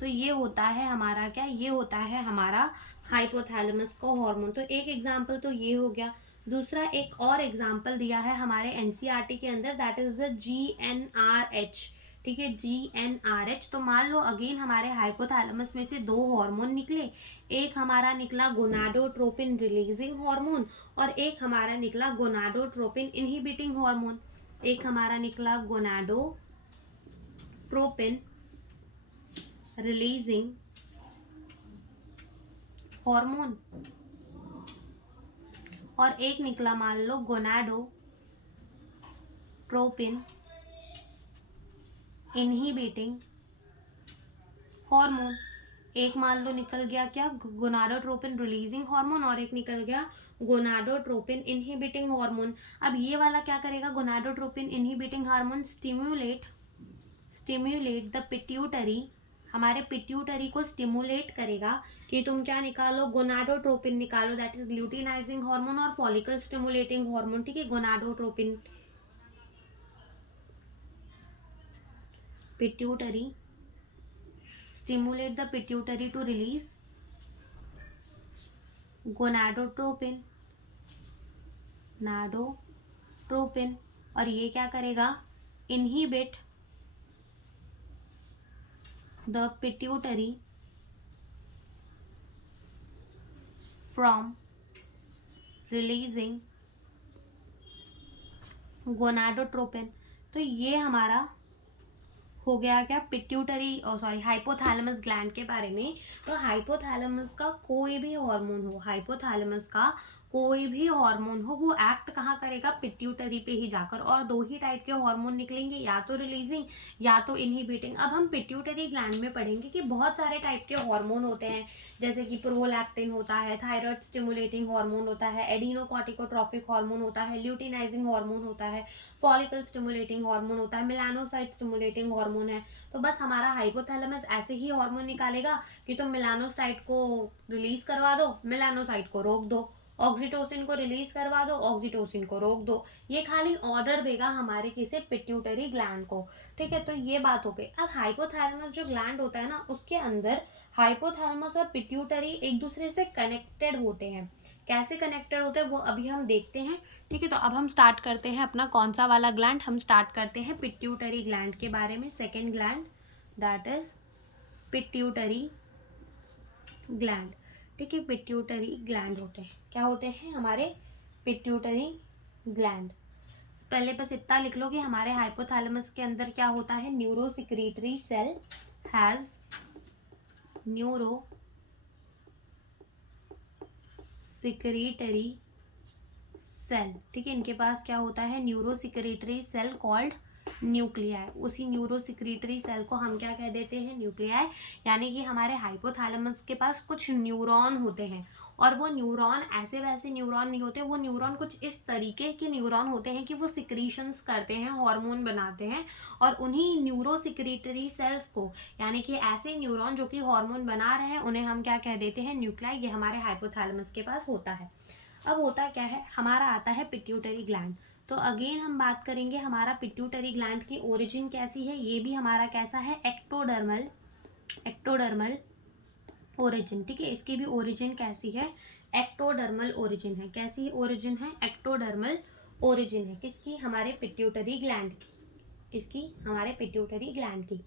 तो ये होता है हमारा क्या, ये होता है हमारा हाइपोथैलेमस का हार्मोन। तो एक एग्जांपल तो ये हो गया। दूसरा एक और एग्जांपल दिया है हमारे एनसीईआरटी के अंदर, दैट इज द GnRH। ठीक है, GnRH। तो मान लो अगेन हमारे हाइपोथैलेमस में से दो हार्मोन निकले, एक हमारा निकला गोनाडोट्रोपिन रिलीजिंग हार्मोन और एक हमारा निकला गोनाडोट्रोपिन इनहिबिटिंग हार्मोन। एक हमारा निकला गोनाडोट्रोपिन रिलीजिंग हार्मोन और एक निकला मान लो गोनाडोट्रोपिन इनहिबिटिंग हार्मोन। एक मान लो निकल गया क्या, गोनाडोट्रोपिन रिलीजिंग हार्मोन और एक निकल गया गोनाडोट्रोपिन इनहिबिटिंग हार्मोन। अब ये वाला क्या करेगा, gonadotropin inhibiting hormone stimulate the pituitary, हमारे पिट्यूटरी को स्टिमुलेट करेगा कि तुम क्या निकालो, गोनाडोट्रोपिन निकालो, दैट इज ल्यूटिनाइजिंग हार्मोन और फॉलिकल स्टिमुलेटिंग हार्मोन। ठीक है, gonadotropin pituitary stimulate the pituitary to release gonadotropin और ये क्या करेगा, inhibit the pituitary from releasing gonadotropin। तो ये हमारा हो गया क्या, पिट्यूटरी हाइपोथैलेमस ग्लैंड के बारे में। तो हाइपोथैलेमस का कोई भी हार्मोन हो, हाइपोथैलेमस का कोई भी हार्मोन हो, वो एक्ट कहाँ करेगा, पिट्यूटरी पे ही जाकर। और दो ही टाइप के हार्मोन निकलेंगे, या तो रिलीजिंग या तो इनहिबिटिंग। अब हम पिट्यूटरी ग्लैंड में पढ़ेंगे कि बहुत सारे टाइप के हार्मोन होते हैं, जैसे कि प्रोलैक्टिन होता है, थायराइड स्टिमुलेटिंग हार्मोन होता है, एडिनोकॉर्टिकोट्रॉपिक हार्मोन होता है, ल्यूटिनाइजिंग हार्मोन होता है, फॉलिकल स्टिमुलेटिंग हार्मोन होता है, मेलानोसाइट स्टिमुलेटिंग हार्मोन है। तो बस हमारा हाइपोथैलेमस ऐसे ही हार्मोन निकालेगा कि तुम मेलानोसाइट को रिलीज करवा दो, मेलानोसाइट को रोक दो, ऑक्सीटोसिन को रिलीज करवा दो, ऑक्सीटोसिन को रोक दो। ये खाली ऑर्डर देगा हमारे किसे, पिट्यूटरी ग्लैंड को। ठीक है, तो ये बात हो गई। अब हाइपोथैलेमस जो ग्लैंड होता है ना, उसके अंदर हाइपोथैलेमस और पिट्यूटरी एक दूसरे से कनेक्टेड होते हैं। कैसे कनेक्टेड होते हैं वो अभी हम देखते हैं। ठीक है, तो अब हम स्टार्ट करते हैं अपना कौन सा वाला ग्लैंड, हम स्टार्ट करते हैं पिट्यूटरी ग्लैंड के बारे में। Second gland that is pituitary gland. ठीक है, पिट्यूटरी ग्लैंड होते हैं, क्या होते हैं हमारे पिट्यूटरी ग्लैंड। पहले बस इतना लिख लो कि हमारे हाइपोथैलेमस के अंदर क्या होता है, neurosecretory cell has neuro secretory cell, ठीक है। इनके पास क्या होता है, neuro secretory cell called nuclei. उसी न्यूरो सिक्रीटरी सेल को हम क्या कह देते हैं, न्यूक्लियाई। यानी कि हमारे हाइपोथैलेमस के पास कुछ न्यूरॉन होते हैं, और वो न्यूरॉन ऐसे वैसे न्यूरॉन नहीं होते, वो न्यूरॉन कुछ इस तरीके के न्यूरॉन होते हैं कि वो सिक्रीशंस करते हैं, हार्मोन बनाते हैं, और उन्हीं न्यूरो सिक्रीटरी सेल्स को, यानी कि ऐसे न्यूरॉन जो कि हार्मोन बना रहे हैं, उन्हें हम क्या कह देते हैं, न्यूक्लियाई। ये हमारे हाइपोथैलेमस के पास होता है। अब होता क्या है, हमारा आता है पिट्यूटरी ग्लैंड। तो अगेन हम बात करेंगे हमारा पिट्यूटरी ग्लैंड की ओरिजिन कैसी है। ये भी हमारा कैसा है, एक्टोडर्मल ओरिजिन, ठीक है। इसकी भी ओरिजिन कैसी है, एक्टोडर्मल ओरिजिन है। कैसी ओरिजिन है, एक्टोडर्मल ओरिजिन है। किसकी, हमारे पिट्यूटरी ग्लैंड की। किसकी, हमारे पिट्यूटरी ग्लैंड की।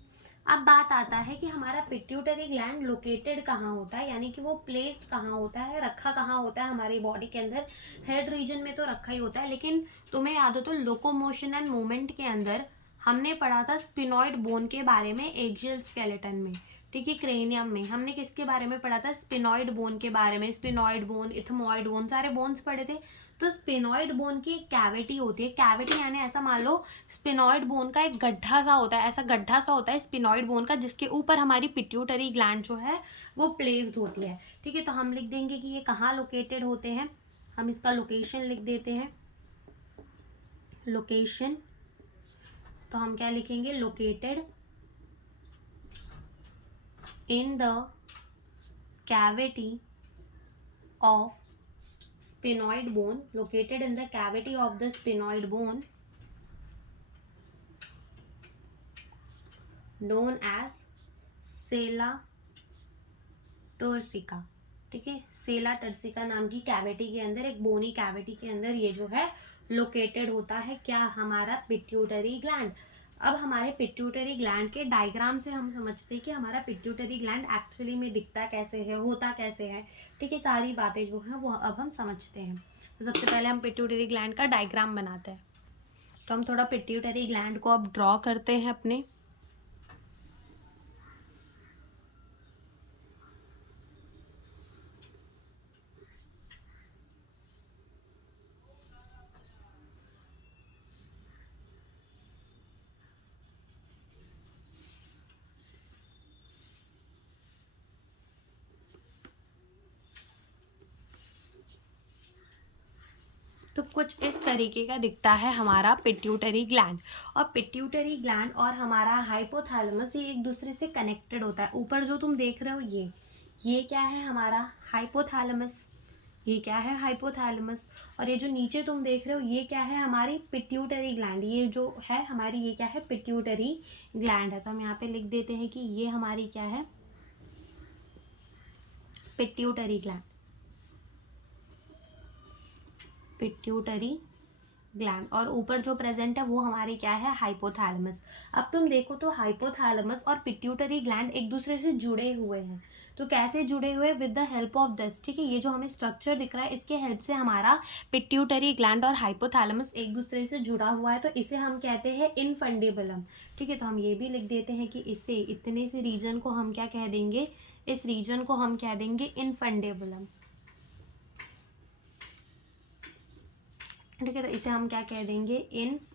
अब बात आता है कि हमारा पिट्यूटरी ग्लैंड लोकेटेड कहाँ होता है, यानी कि वो प्लेस्ड कहाँ होता है, रखा कहाँ होता है हमारी बॉडी के अंदर। हेड रीजन में तो रखा ही होता है, लेकिन तुम्हें याद हो तो लोकोमोशन एंड मूवमेंट के अंदर हमने पढ़ा था स्पिनॉइड बोन के बारे में, एक्सियल स्केलेटन में, ठीक है। क्रेनियम में हमने किसके बारे में पढ़ा था, स्पिनॉइड बोन के बारे में। स्पिनॉइड बोन, इथमॉइड बोन, सारे बोन्स पढ़े थे। तो स्पिनॉइड बोन की एक कैविटी होती है। कैविटी यानी ऐसा मान लो स्पिनॉइड बोन का एक गड्ढा सा होता है, ऐसा गड्ढा सा होता है स्पिनॉइड बोन का, जिसके ऊपर हमारी पिट्यूटरी ग्लैंड जो है वो प्लेस्ड होती है, ठीक है। तो हम लिख देंगे कि ये कहाँ लोकेटेड होते हैं, हम इसका लोकेशन लिख देते हैं, लोकेशन। तो हम क्या लिखेंगे, located in the cavity of sphenoid bone, located in the cavity of the sphenoid bone known as Sela turcica, ठीक है। सेला टर्सिका नाम की कैविटी के अंदर, एक बोनी कैविटी के अंदर ये जो है लोकेटेड होता है, क्या, हमारा पिट्यूटरी ग्लैंड। अब हमारे पिट्यूटरी ग्लैंड के डायग्राम से हम समझते हैं कि हमारा पिट्यूटरी ग्लैंड एक्चुअली में दिखता कैसे है, होता कैसे है, ठीक है। सारी बातें जो हैं वो अब हम समझते हैं। तो सबसे पहले हम पिट्यूटरी ग्लैंड का डायग्राम बनाते हैं। तो हम थोड़ा पिट्यूटरी ग्लैंड को अब ड्रॉ करते हैं अपने। तो कुछ इस तरीके का दिखता है हमारा पिट्यूटरी ग्लैंड। और पिट्यूटरी ग्लैंड और हमारा हाइपोथैलेमस ये एक दूसरे से कनेक्टेड होता है। ऊपर जो तुम देख रहे हो ये क्या है, हमारा हाइपोथैलेमस। ये क्या है, हाइपोथैलेमस। और ये जो नीचे तुम देख रहे हो ये क्या है, हमारी पिट्यूटरी ग्लैंड। ये जो है हमारी, ये क्या है, पिट्यूटरी ग्लैंड है। तो हम यहाँ पे लिख देते हैं कि ये हमारी क्या है, पिट्यूटरी ग्लैंड, पिट्यूटरी ग्लैंड। और ऊपर जो प्रेजेंट है वो हमारी क्या है, हाइपोथैलेमस। अब तुम देखो तो हाइपोथैलेमस और पिट्यूटरी ग्लैंड एक दूसरे से जुड़े हुए हैं। तो कैसे जुड़े हुए, with the help of this, ठीक है। ये जो हमें स्ट्रक्चर दिख रहा है इसके हेल्प से हमारा पिट्यूटरी ग्लैंड और हाइपोथैलेमस एक दूसरे से जुड़ा हुआ है। तो इसे हम कहते हैं इनफंडेबलम, ठीक है। तो हम ये भी लिख देते हैं कि इसे, इतने से रीजन को हम क्या कह देंगे, इस रीजन को हम कह देंगे इनफंडेबलम, ठीक है। तो इसे हम क्या कह देंगे, इनफंडीबलम,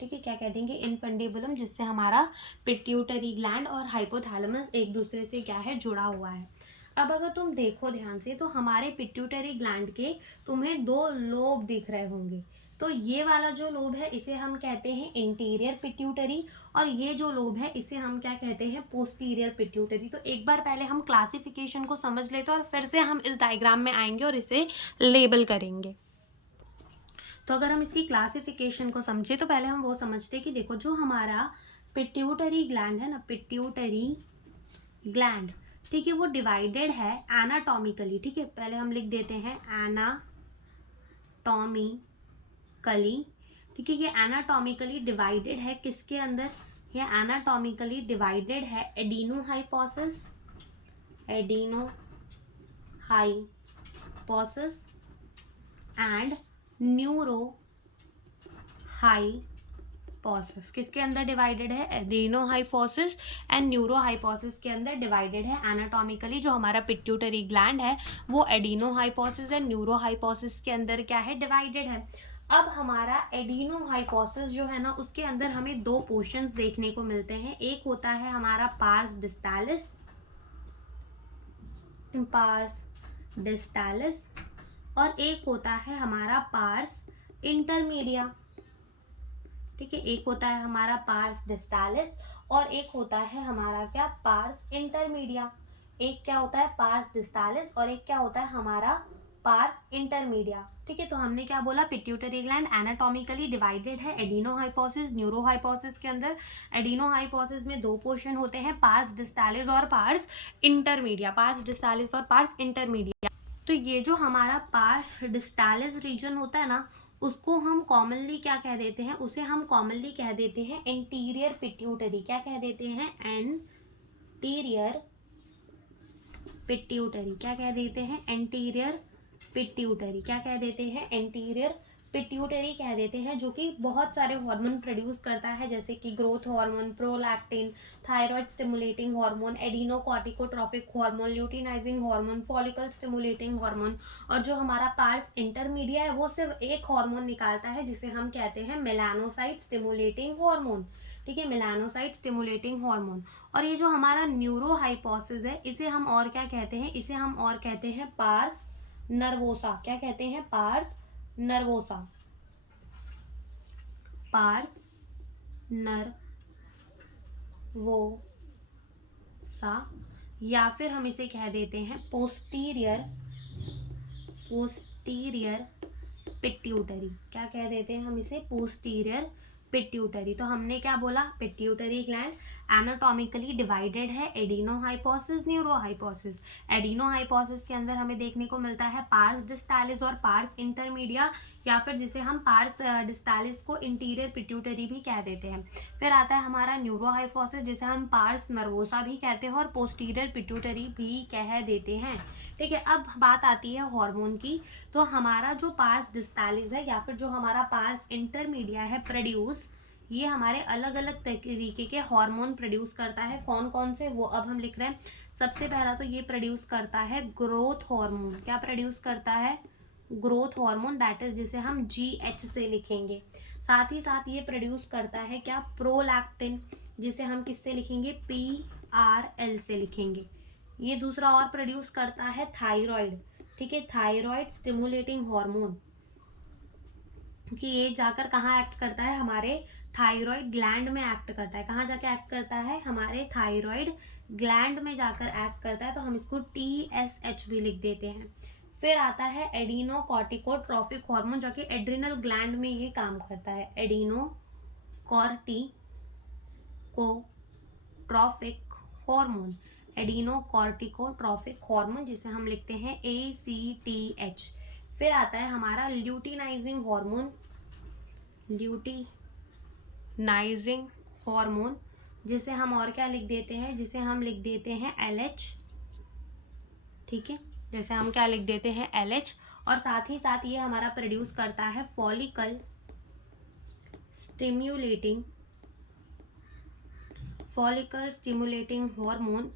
ठीक है। क्या कह देंगे, इनफंडेबलम, जिससे हमारा पिट्यूटरी ग्लैंड और हाइपोथैलेमस एक दूसरे से क्या है, जुड़ा हुआ है। अब अगर तुम देखो ध्यान से तो हमारे पिट्यूटरी ग्लैंड के तुम्हें दो लोब दिख रहे होंगे। तो ये वाला जो लोब है इसे हम कहते हैं इंटीरियर पिट्यूटरी, और ये जो लोब है इसे हम क्या कहते हैं, पोस्टीरियर पिट्यूटरी। तो एक बार पहले हम क्लासिफिकेशन को समझ लेते हैं और फिर से हम इस डायग्राम में आएंगे और इसे लेबल करेंगे। तो अगर हम इसकी क्लासिफिकेशन को समझे तो पहले हम वो समझते हैं कि देखो जो हमारा पिट्यूटरी ग्लैंड है ना, पिट्यूटरी ग्लैंड, ठीक है, वो डिवाइडेड है एनाटॉमिकली, ठीक है। पहले हम लिख देते हैं एनाटॉमिकली, ठीक है। ये एनाटॉमिकली डिवाइडेड है किसके अंदर, ये एनाटॉमिकली डिवाइडेड है एडिनोहाइपोसिस, एडिनोहाइपोसिस एंड न्यूरोहाइपोसिस, हाइपोसिस किसके अंदर डिवाइडेड है? एडेनोहाइपोसिस एंड न्यूरोहाइपोसिस के अंदर डिवाइडेड है। एनाटॉमिकली जो हमारा पिट्यूटरी ग्लैंड है वो एडेनोहाइपोसिस एंड न्यूरोहाइपोसिस के अंदर क्या है? डिवाइडेड है। अब हमारा एडेनोहाइपोसिस जो है ना उसके अंदर हमें दो पोर्शंस देखने को मिलते हैं। एक होता है हमारा पार्स डिस्टालिस, पार्स डिस्टालिस, और एक होता है हमारा पार्स इंटरमीडिया। ठीक है, एक होता है हमारा पार्स डिस्टालिस और एक होता है हमारा क्या? Parse intermedia. एक क्या होता है? पार्स डिस्टालिस और एक क्या होता है हमारा? Parse intermedia. ठीक है, तो हमने क्या बोला? पिट्यूटरी ग्लैंड एनाटॉमिकली डिवाइडेड है एडिनोहाइपोसिस न्यूरोहाइपोसिस के अंदर। एडिनोहाइपोसिस में दो पोर्शन होते हैं, पार्स डिस्टालिस और पार्स इंटरमीडिया। पार्स डिस्टालिस और पार्स इंटरमीडिया। तो ये जो हमारा पार्स डिस्टालिस रीजन होता है ना उसको हम कॉमनली क्या कह देते हैं? उसे हम कॉमनली कह देते हैं एंटीरियर पिट्यूटरी। क्या कह देते हैं? Anterior pituitary. क्या कह देते हैं? Anterior pituitary. क्या कह देते हैं? एंटीरियर पिट्यूटरी कह देते हैं, जो कि बहुत सारे हार्मोन प्रोड्यूस करता है, जैसे कि growth hormone, prolactin, thyroid stimulating hormone, adenocorticotrophic hormone, luteinizing hormone, follicle stimulating hormone. और जो हमारा पार्स इंटरमीडिया है वो सिर्फ एक हार्मोन निकालता है जिसे हम कहते हैं मेलानोसाइट स्टिमुलेटिंग हार्मोन। ठीक है, मेलानोसाइट स्टिमुलेटिंग हार्मोन। और ये जो हमारा न्यूरोहाइपोसिस है इसे हम और क्या कहते हैं? इसे हम और कहते हैं पार्स नर्वोसा। क्या कहते हैं? Parse nervosa. पार्स नर्वोसा, या फिर हम इसे कह देते हैं पोस्टीरियर पिट्यूटरी। क्या कह देते हैं हम इसे? Posterior pituitary. तो हमने क्या बोला? पिट्यूटरी ग्लैंड एनाटॉमिकली डिवाइडेड है एडिनोहाइपोसिस न्यूरोहाइपोसिस। एडिनोहाइपोसिस के अंदर हमें देखने को मिलता है पार्स डिस्टालिस और पार्स इंटरमीडिया, या फिर जिसे हम पार्स डिस्टालिस को इंटीरियर पिट्यूटरी भी कह देते हैं। फिर आता है हमारा न्यूरोहाइपोसिस जिसे हम पार्स नर्वोसा भी कहते हैं और पोस्टीरियर पिट्यूटरी भी कह देते हैं। ठीक है, अब बात आती है हार्मोन की। तो हमारा जो पार्स डिस्टालिस है या फिर जो हमारा पार्स इंटरमीडिया है प्रोड्यूस, ये हमारे अलग अलग तरीके के हार्मोन प्रोड्यूस करता है। कौन कौन से वो अब हम लिख रहे हैं। सबसे पहला तो ये प्रोड्यूस करता है ग्रोथ हार्मोन। क्या प्रोड्यूस करता है? ग्रोथ हार्मोन, दैट इज जिसे हम GH से लिखेंगे। साथ ही साथ ये प्रोड्यूस करता है क्या? प्रोलैक्टिन, जिसे हम किससे लिखेंगे? PRL से लिखेंगे। ये दूसरा और प्रोड्यूस करता है थायराइड। ठीक है, थायराइड स्टिमुलेटिंग हार्मोन, कि ये जाकर कहाँ एक्ट करता है? हमारे थायराइड ग्लैंड में एक्ट करता है। कहाँ जाके एक्ट करता है? हमारे थायराइड ग्लैंड में जाकर एक्ट करता है, तो हम इसको TSH भी लिख देते हैं। फिर आता है एडिनोकॉर्टिकोट्रॉफिक हार्मोन, जो कि एड्रिनल ग्लैंड में ये काम करता है। एडिनोकॉर्टिकोट्रॉफिक हार्मोन, एडिनोकॉर्टिकोट्रॉफिक हार्मोन जिसे हम लिखते हैं ACTH। फिर आता है हमारा ल्यूटिनाइजिंग हार्मोन, ल्यूटिनाइजिंग हार्मोन जिसे हम और क्या लिख देते हैं? जिसे हम लिख देते हैं LH। ठीक है, जैसे हम क्या लिख देते हैं? LH। और साथ ही साथ ये हमारा प्रोड्यूस करता है फॉलिकल स्टिमुलेटिंग हार्मोन,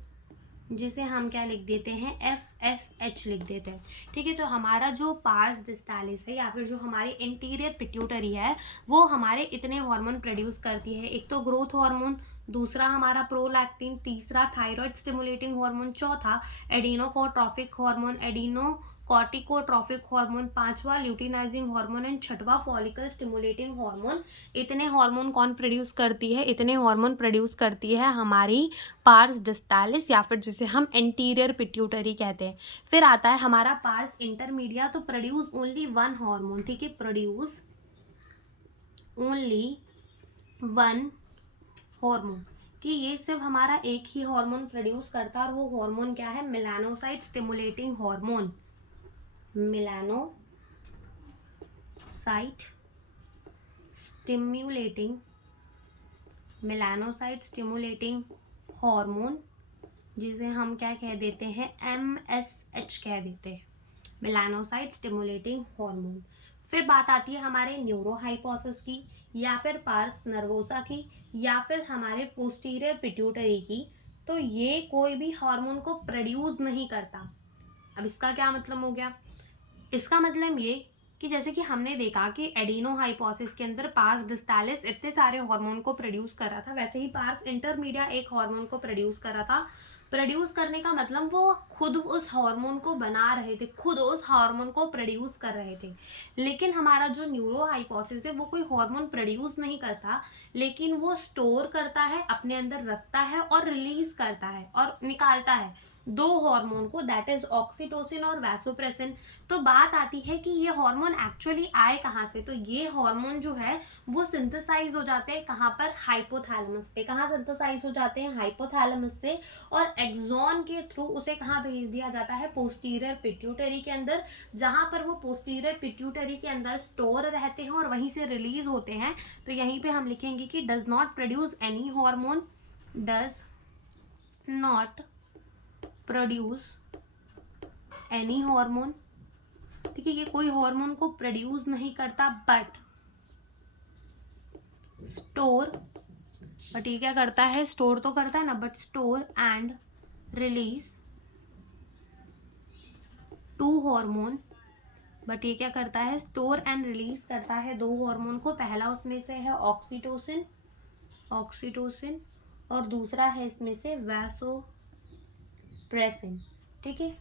जिसे हम क्या लिख देते हैं? FSH लिख देते हैं। ठीक है, तो हमारा जो पार्स डिस्टालिस है या फिर जो हमारी इंटीरियर पिट्यूटरी है वो हमारे इतने हार्मोन प्रोड्यूस करती है। एक तो ग्रोथ हार्मोन, दूसरा हमारा प्रोलैक्टिन, तीसरा थायराइड स्टिमुलेटिंग हार्मोन, चौथा एडिनोकॉर्टिकोट्रॉफिक हार्मोन, एडिनोकॉर्टिकोट्रॉफिक हार्मोन, पांचवा ल्यूटिनाइजिंग हार्मोन एंड छठवा फॉलिकल स्टिमुलेटिंग हार्मोन। इतने हार्मोन कौन प्रोड्यूस करती है? इतने हार्मोन प्रोड्यूस करती है हमारी पार्स डिस्टालिस या फिर जिसे हम एंटीरियर पिट्यूटरी कहते हैं। फिर आता है हमारा पार्स इंटरमीडिया, तो प्रोड्यूस ओनली वन हार्मोन। ठीक है, प्रोड्यूस ओनली वन हार्मोन, कि ये सिर्फ हमारा एक ही हार्मोन प्रोड्यूस करता है और वो हार्मोन क्या है? Melanocyte stimulating hormone, melanocyte stimulating hormone, जिसे हम क्या कह देते हैं? MSH कह देते हैं, मेलानोसाइट स्टिमुलेटिंग हार्मोन। फिर बात आती है हमारे न्यूरोहाइपोसिस की, या फिर पार्स नर्वोसा की, या फिर हमारे पोस्टीरियर पिट्यूटरी की। तो ये कोई भी हार्मोन को प्रोड्यूस नहीं करता। अब इसका क्या मतलब हो गया? इसका मतलब ये कि जैसे कि हमने देखा कि एडिनोहाइपोसिस के अंदर पार्स डिस्टालिस इतने सारे हार्मोन को प्रोड्यूस कर रहा था, वैसे ही पार्स इंटरमीडिया एक हार्मोन को प्रोड्यूस कर रहा था। प्रोड्यूस करने का मतलब वो खुद उस हार्मोन को बना रहे थे, खुद उस हार्मोन को प्रोड्यूस कर रहे थे। लेकिन हमारा जो न्यूरोहाइपोसिस है वो कोई हार्मोन प्रोड्यूस नहीं करता, लेकिन वो स्टोर करता है, अपने अंदर रखता है और रिलीज करता है और निकालता है दो हार्मोन को, दैट इज ऑक्सीटोसिन और वैसोप्रेसिन। तो बात आती है कि ये हार्मोन एक्चुअली आए कहाँ से? तो ये हार्मोन जो है वो सिंथेसाइज हो जाते हैं कहाँ पर? हाइपोथैलेमस पे। कहाँ सिंथेसाइज हो जाते हैं? हाइपोथैलेमस से। और एक्सॉन के थ्रू उसे कहाँ भेज दिया जाता है? पोस्टीरियर पिट्यूटरी के अंदर, जहाँ पर वो पोस्टीरियर पिट्यूटरी के अंदर स्टोर रहते हैं और वहीं से रिलीज होते हैं। तो यहीं पे हम लिखेंगे कि does not produce any hormone, does not produce any hormone. ठीक है, ये कोई हार्मोन को प्रोड्यूस नहीं करता, बट स्टोर, बट ये क्या करता है? स्टोर तो करता है ना, but store and release two hormone. But ये क्या करता है? स्टोर एंड रिलीज करता है दो हार्मोन को। पहला उसमें से है ऑक्सीटोसिन, ऑक्सीटोसिन, और दूसरा है इसमें से वैसोप्रेसिन। ठीक है,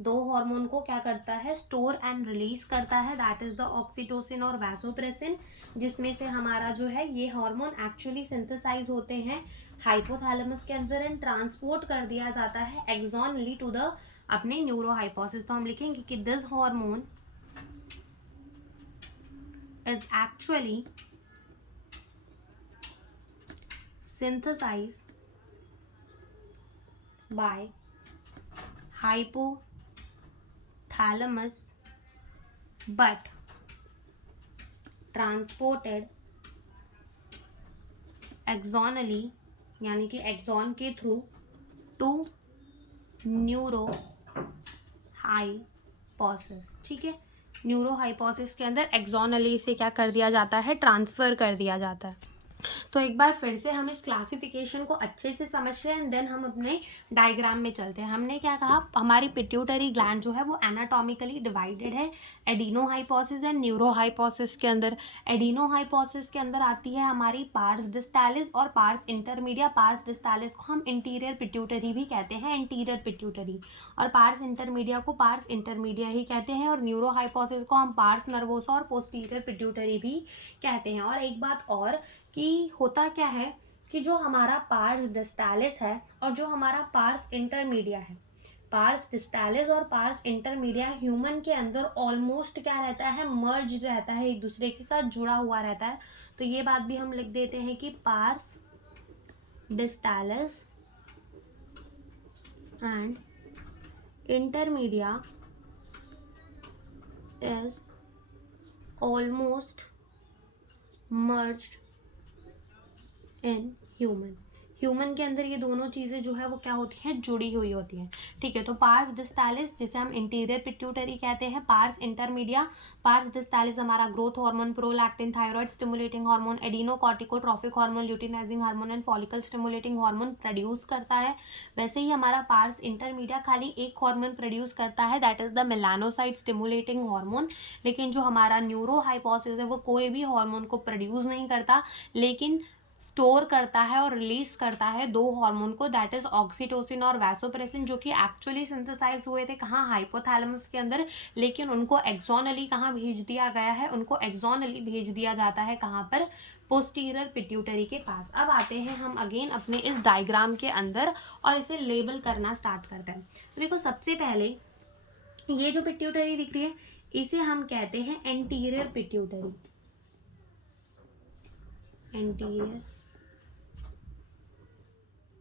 दो हार्मोन को क्या करता है? स्टोर एंड रिलीज करता है, दैट इज द ऑक्सीटोसिन और वैसोप्रेसिन, जिसमें से हमारा जो है ये हार्मोन एक्चुअली सिंथेसाइज होते हैं हाइपोथैलेमस के अंदर एंड ट्रांसपोर्ट कर दिया जाता है एक्सॉनली टू द अपने न्यूरोहाइपोसिस। तो हम लिखेंगे कि this hormone is actually synthesized by hypothalamus but transported axonally, यानी कि एक्सॉन के थ्रू, टू न्यूरोहाइपोसिस। ठीक है, न्यूरोहाइपोसिस के अंदर एक्सॉनली से क्या कर दिया जाता है? ट्रांसफर कर दिया जाता है। तो एक बार फिर से हम इस क्लासिफिकेशन को अच्छे से समझते हैं एंड देन हम अपने डायग्राम में चलते हैं। हमने क्या कहा? हमारी पिट्यूटरी ग्लैंड जो है वो एनाटॉमिकली डिवाइडेड है एडिनोहाइपोसिस एंड न्यूरोहाइपोसिस के अंदर। एडिनोहाइपोसिस के अंदर आती है हमारी पार्स डिस्टालिस और पार्स इंटरमीडिया। पार्स डिस्टालिस को हम इंटीरियर पिट्यूटरी भी कहते हैं, इंटीरियर पिट्यूटरी, और पार्स इंटरमीडिया को पार्स इंटरमीडिया ही कहते हैं, और न्यूरोहाइपोसिस को हम पार्स नर्वोसा और पोस्टीरियर पिट्यूटरी भी कहते हैं। और एक बात और कि होता क्या है कि जो हमारा पार्स डिस्टालिस है और जो हमारा पार्स इंटरमीडिया है, पार्स डिस्टालिस और पार्स इंटरमीडिया ह्यूमन के अंदर ऑलमोस्ट क्या रहता है? मर्ज रहता है, एक दूसरे के साथ जुड़ा हुआ रहता है। तो ये बात भी हम लिख देते हैं कि pars distalis and intermedia is almost merged in human के अंदर ये दोनों चीज़ें जो है वो क्या होती हैं? जुड़ी हुई होती हैं। ठीक है, तो पार्स डिस्टालिस जिसे हम इंटीरियर पिट्यूटरी कहते हैं, पार्स इंटरमीडिया, पार्स डिस्टालिस हमारा growth hormone, prolactin, thyroid stimulating hormone, adenocorticotrophic hormone, luteinizing hormone and follicle stimulating hormone produce करता है। वैसे ही हमारा पार्स इंटरमीडिया खाली एक हार्मोन प्रोड्यूस करता है, that is the melanocyte stimulating hormone. लेकिन जो हमारा न्यूरोहाइपोसिस है वो कोई भी हार्मोन को प्रोड्यूस नहीं करता, लेकिन स्टोर करता है और रिलीज करता है दो हार्मोन को, दैट इज ऑक्सीटोसिन और वैसोप्रेसिन, जो कि एक्चुअली सिंथेसाइज हुए थे कहाँ? हाइपोथैलेमस के अंदर, लेकिन उनको एक्सॉनली कहाँ भेज दिया गया है? उनको एक्सॉनली भेज दिया जाता है कहाँ पर? पोस्टीरियर पिट्यूटरी के पास। अब आते हैं हम अगेन अपने इस डायग्राम के अंदर और इसे लेबल करना स्टार्ट करते हैं। तो देखो, सबसे पहले ये जो पिट्यूटरी दिख रही है इसे हम कहते हैं एंटीरियर पिट्यूटरी, एंटीरियर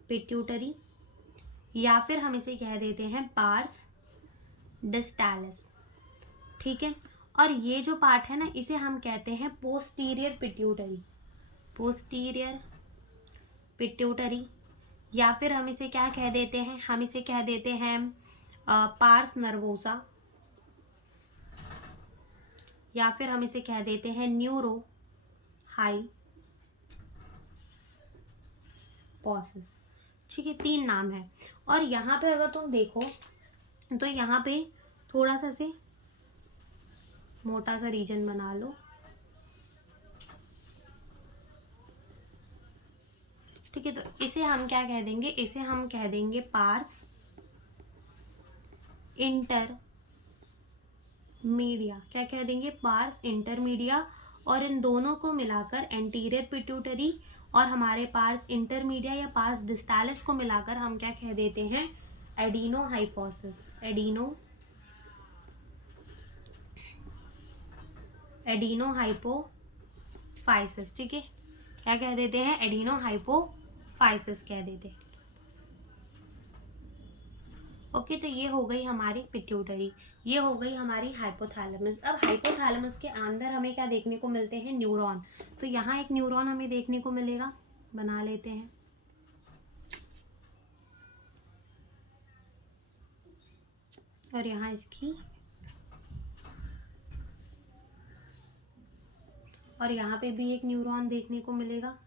पिट्यूटरी, या फिर हम इसे कह देते हैं पार्स डिस्टालिस। ठीक है, और ये जो पार्ट है ना इसे हम कहते हैं पोस्टीरियर पिट्यूटरी, पोस्टीरियर पिट्यूटरी, या फिर हम इसे क्या कह देते हैं? हम इसे कह देते हैं पार्स नर्वोसा, या फिर हम इसे कह देते हैं न्यूरो हाइपोथैलेमस। ठीक है, 3 नाम है। और यहाँ पे अगर तुम देखो तो यहाँ पे थोड़ा सा से मोटा सा रीजन बना लो। ठीक है, तो इसे हम क्या कह देंगे, इसे हम कह देंगे पार्स इंटरमीडिया। क्या कह देंगे, पार्स इंटरमीडिया। और इन दोनों को मिलाकर एंटीरियर पिट्यूटरी और हमारे पार्स इंटरमीडिया या पार्स डिस्टालिस को मिलाकर हम क्या कह देते हैं, एडिनो हाइपोफाइसिस। ठीक है, क्या कह देते हैं, एडिनो हाइपोफाइसिस कह देते हैं। ओके, तो ये हो गई हमारी पिट्यूटरी, ये हो गई हमारी हाइपोथैलेमस। अब हाइपोथैलेमस के अंदर हमें क्या देखने को मिलते हैं, न्यूरॉन। तो यहाँ एक न्यूरॉन हमें देखने को मिलेगा, बना लेते हैं। और यहाँ इसकी, और यहाँ पे भी एक न्यूरॉन देखने को मिलेगा।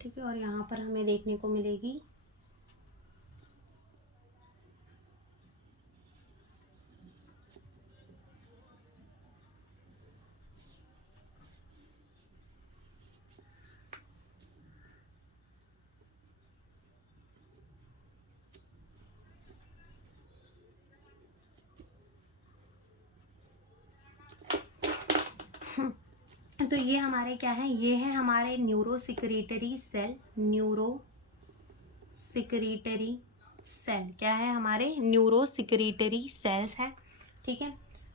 ठीक है, और यहाँ पर हमें देखने को मिलेगी तो ये हमारे क्या है, ये है हमारे न्यूरोसिक्रीटरी सेल। न्यूरोसिक्रीटरी सेल क्या है, हमारे न्यूरोसिक्रीटरी सेल्स है। ठीक है,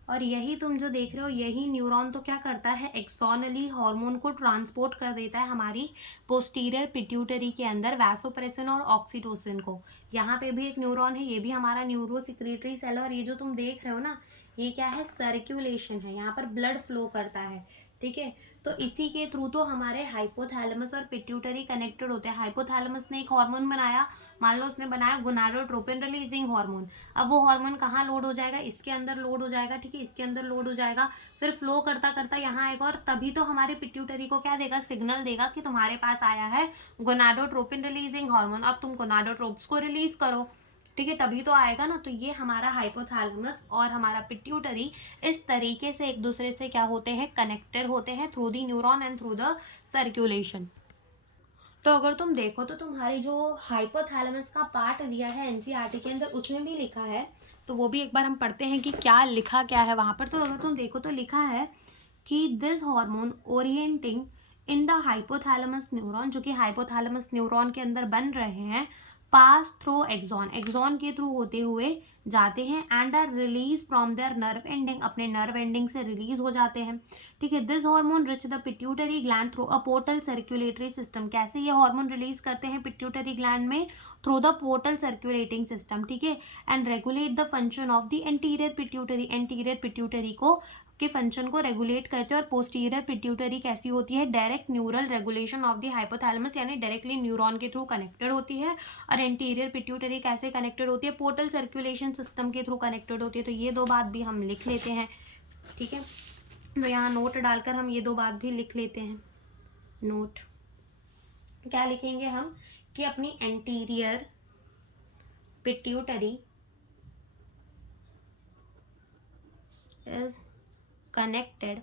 और यही तुम जो देख रहे हो, यही न्यूरॉन तो क्या करता है, एक्सोनली हार्मोन को ट्रांसपोर्ट कर देता है हमारी पोस्टीरियर पिट्यूटरी के अंदर, वैसोप्रेसिन और ऑक्सीटोसिन को। यहाँ पे भी एक न्यूरॉन है, ये भी हमारा न्यूरोसिक्रीटरी सेल। और ये जो तुम देख रहे हो ना, ये क्या है, सर्कुलेशन है, यहाँ पर ब्लड फ्लो करता है। ठीक है, तो इसी के थ्रू तो हमारे हाइपोथैलेमस और पिट्यूटरी कनेक्टेड होते हैं। हाइपोथैलेमस ने एक हार्मोन बनाया, मान लो उसने बनाया गोनाडोट्रोपिन रिलीजिंग हार्मोन। अब वो हार्मोन कहाँ लोड हो जाएगा, इसके अंदर लोड हो जाएगा। ठीक है, इसके अंदर लोड हो जाएगा, फिर फ्लो करता करता यहाँ आएगा, और तभी तो हमारे पिट्यूटरी को क्या देगा, सिग्नल देगा कि तुम्हारे पास आया है गोनाडोट्रोपिन रिलीजिंग हार्मोन, अब तुम गोनाडोट्रोप्स को रिलीज करो। ठीक है, तभी तो आएगा ना। तो ये हमारा हाइपोथैलेमस और हमारा पिट्यूटरी इस तरीके से एक दूसरे से क्या होते हैं, कनेक्टेड होते हैं through the neuron and through the circulation. तो अगर तुम देखो तो तुम्हारी जो हाइपोथैलेमस का पार्ट दिया है एनसीईआरटी के अंदर, उसमें भी लिखा है, तो वो भी एक बार हम पढ़ते हैं कि क्या लिखा क्या है वहाँ पर। तो अगर तुम देखो तो लिखा है कि this hormone orienting in the hypothalamus neuron, जो कि हाइपोथैलेमस न्यूरॉन के अंदर बन रहे हैं, पास थ्रू एक्सॉन, एक्सॉन के थ्रू होते हुए जाते हैं, and are release from their nerve ending, अपने नर्व एंडिंग से रिलीज हो जाते हैं। ठीक है, this hormone reach the pituitary gland through a portal circulatory system. कैसे ये हार्मोन रिलीज करते हैं पिट्यूटरी ग्लैंड में, through the portal circulating system. ठीक है, and regulate the function of the anterior pituitary, anterior pituitary को के फंक्शन को रेगुलेट करते हैं। और पोस्टीरियर पिट्यूटरी कैसी होती है, direct neural regulation of the hypothalamus, यानी डायरेक्टली न्यूरॉन के थ्रू कनेक्टेड होती है। और एंटीरियर पिट्यूटरी कैसे कनेक्टेड होती है, पोर्टल सर्कुलेशन सिस्टम के थ्रू कनेक्टेड होती है। तो ये दो बात भी हम लिख लेते हैं। ठीक है, तो यहाँ नोट डालकर हम ये दो बात भी लिख लेते हैं। नोट क्या लिखेंगे हम, कि अपनी anterior pituitary is connected,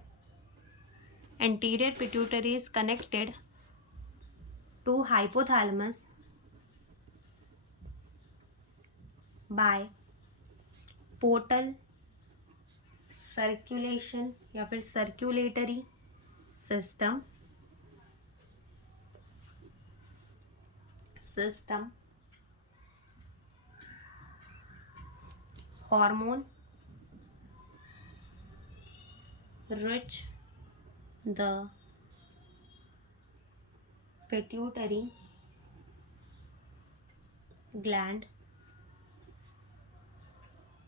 anterior pituitary is connected to hypothalamus by portal circulation या फिर circulatory system hormone rich the pituitary gland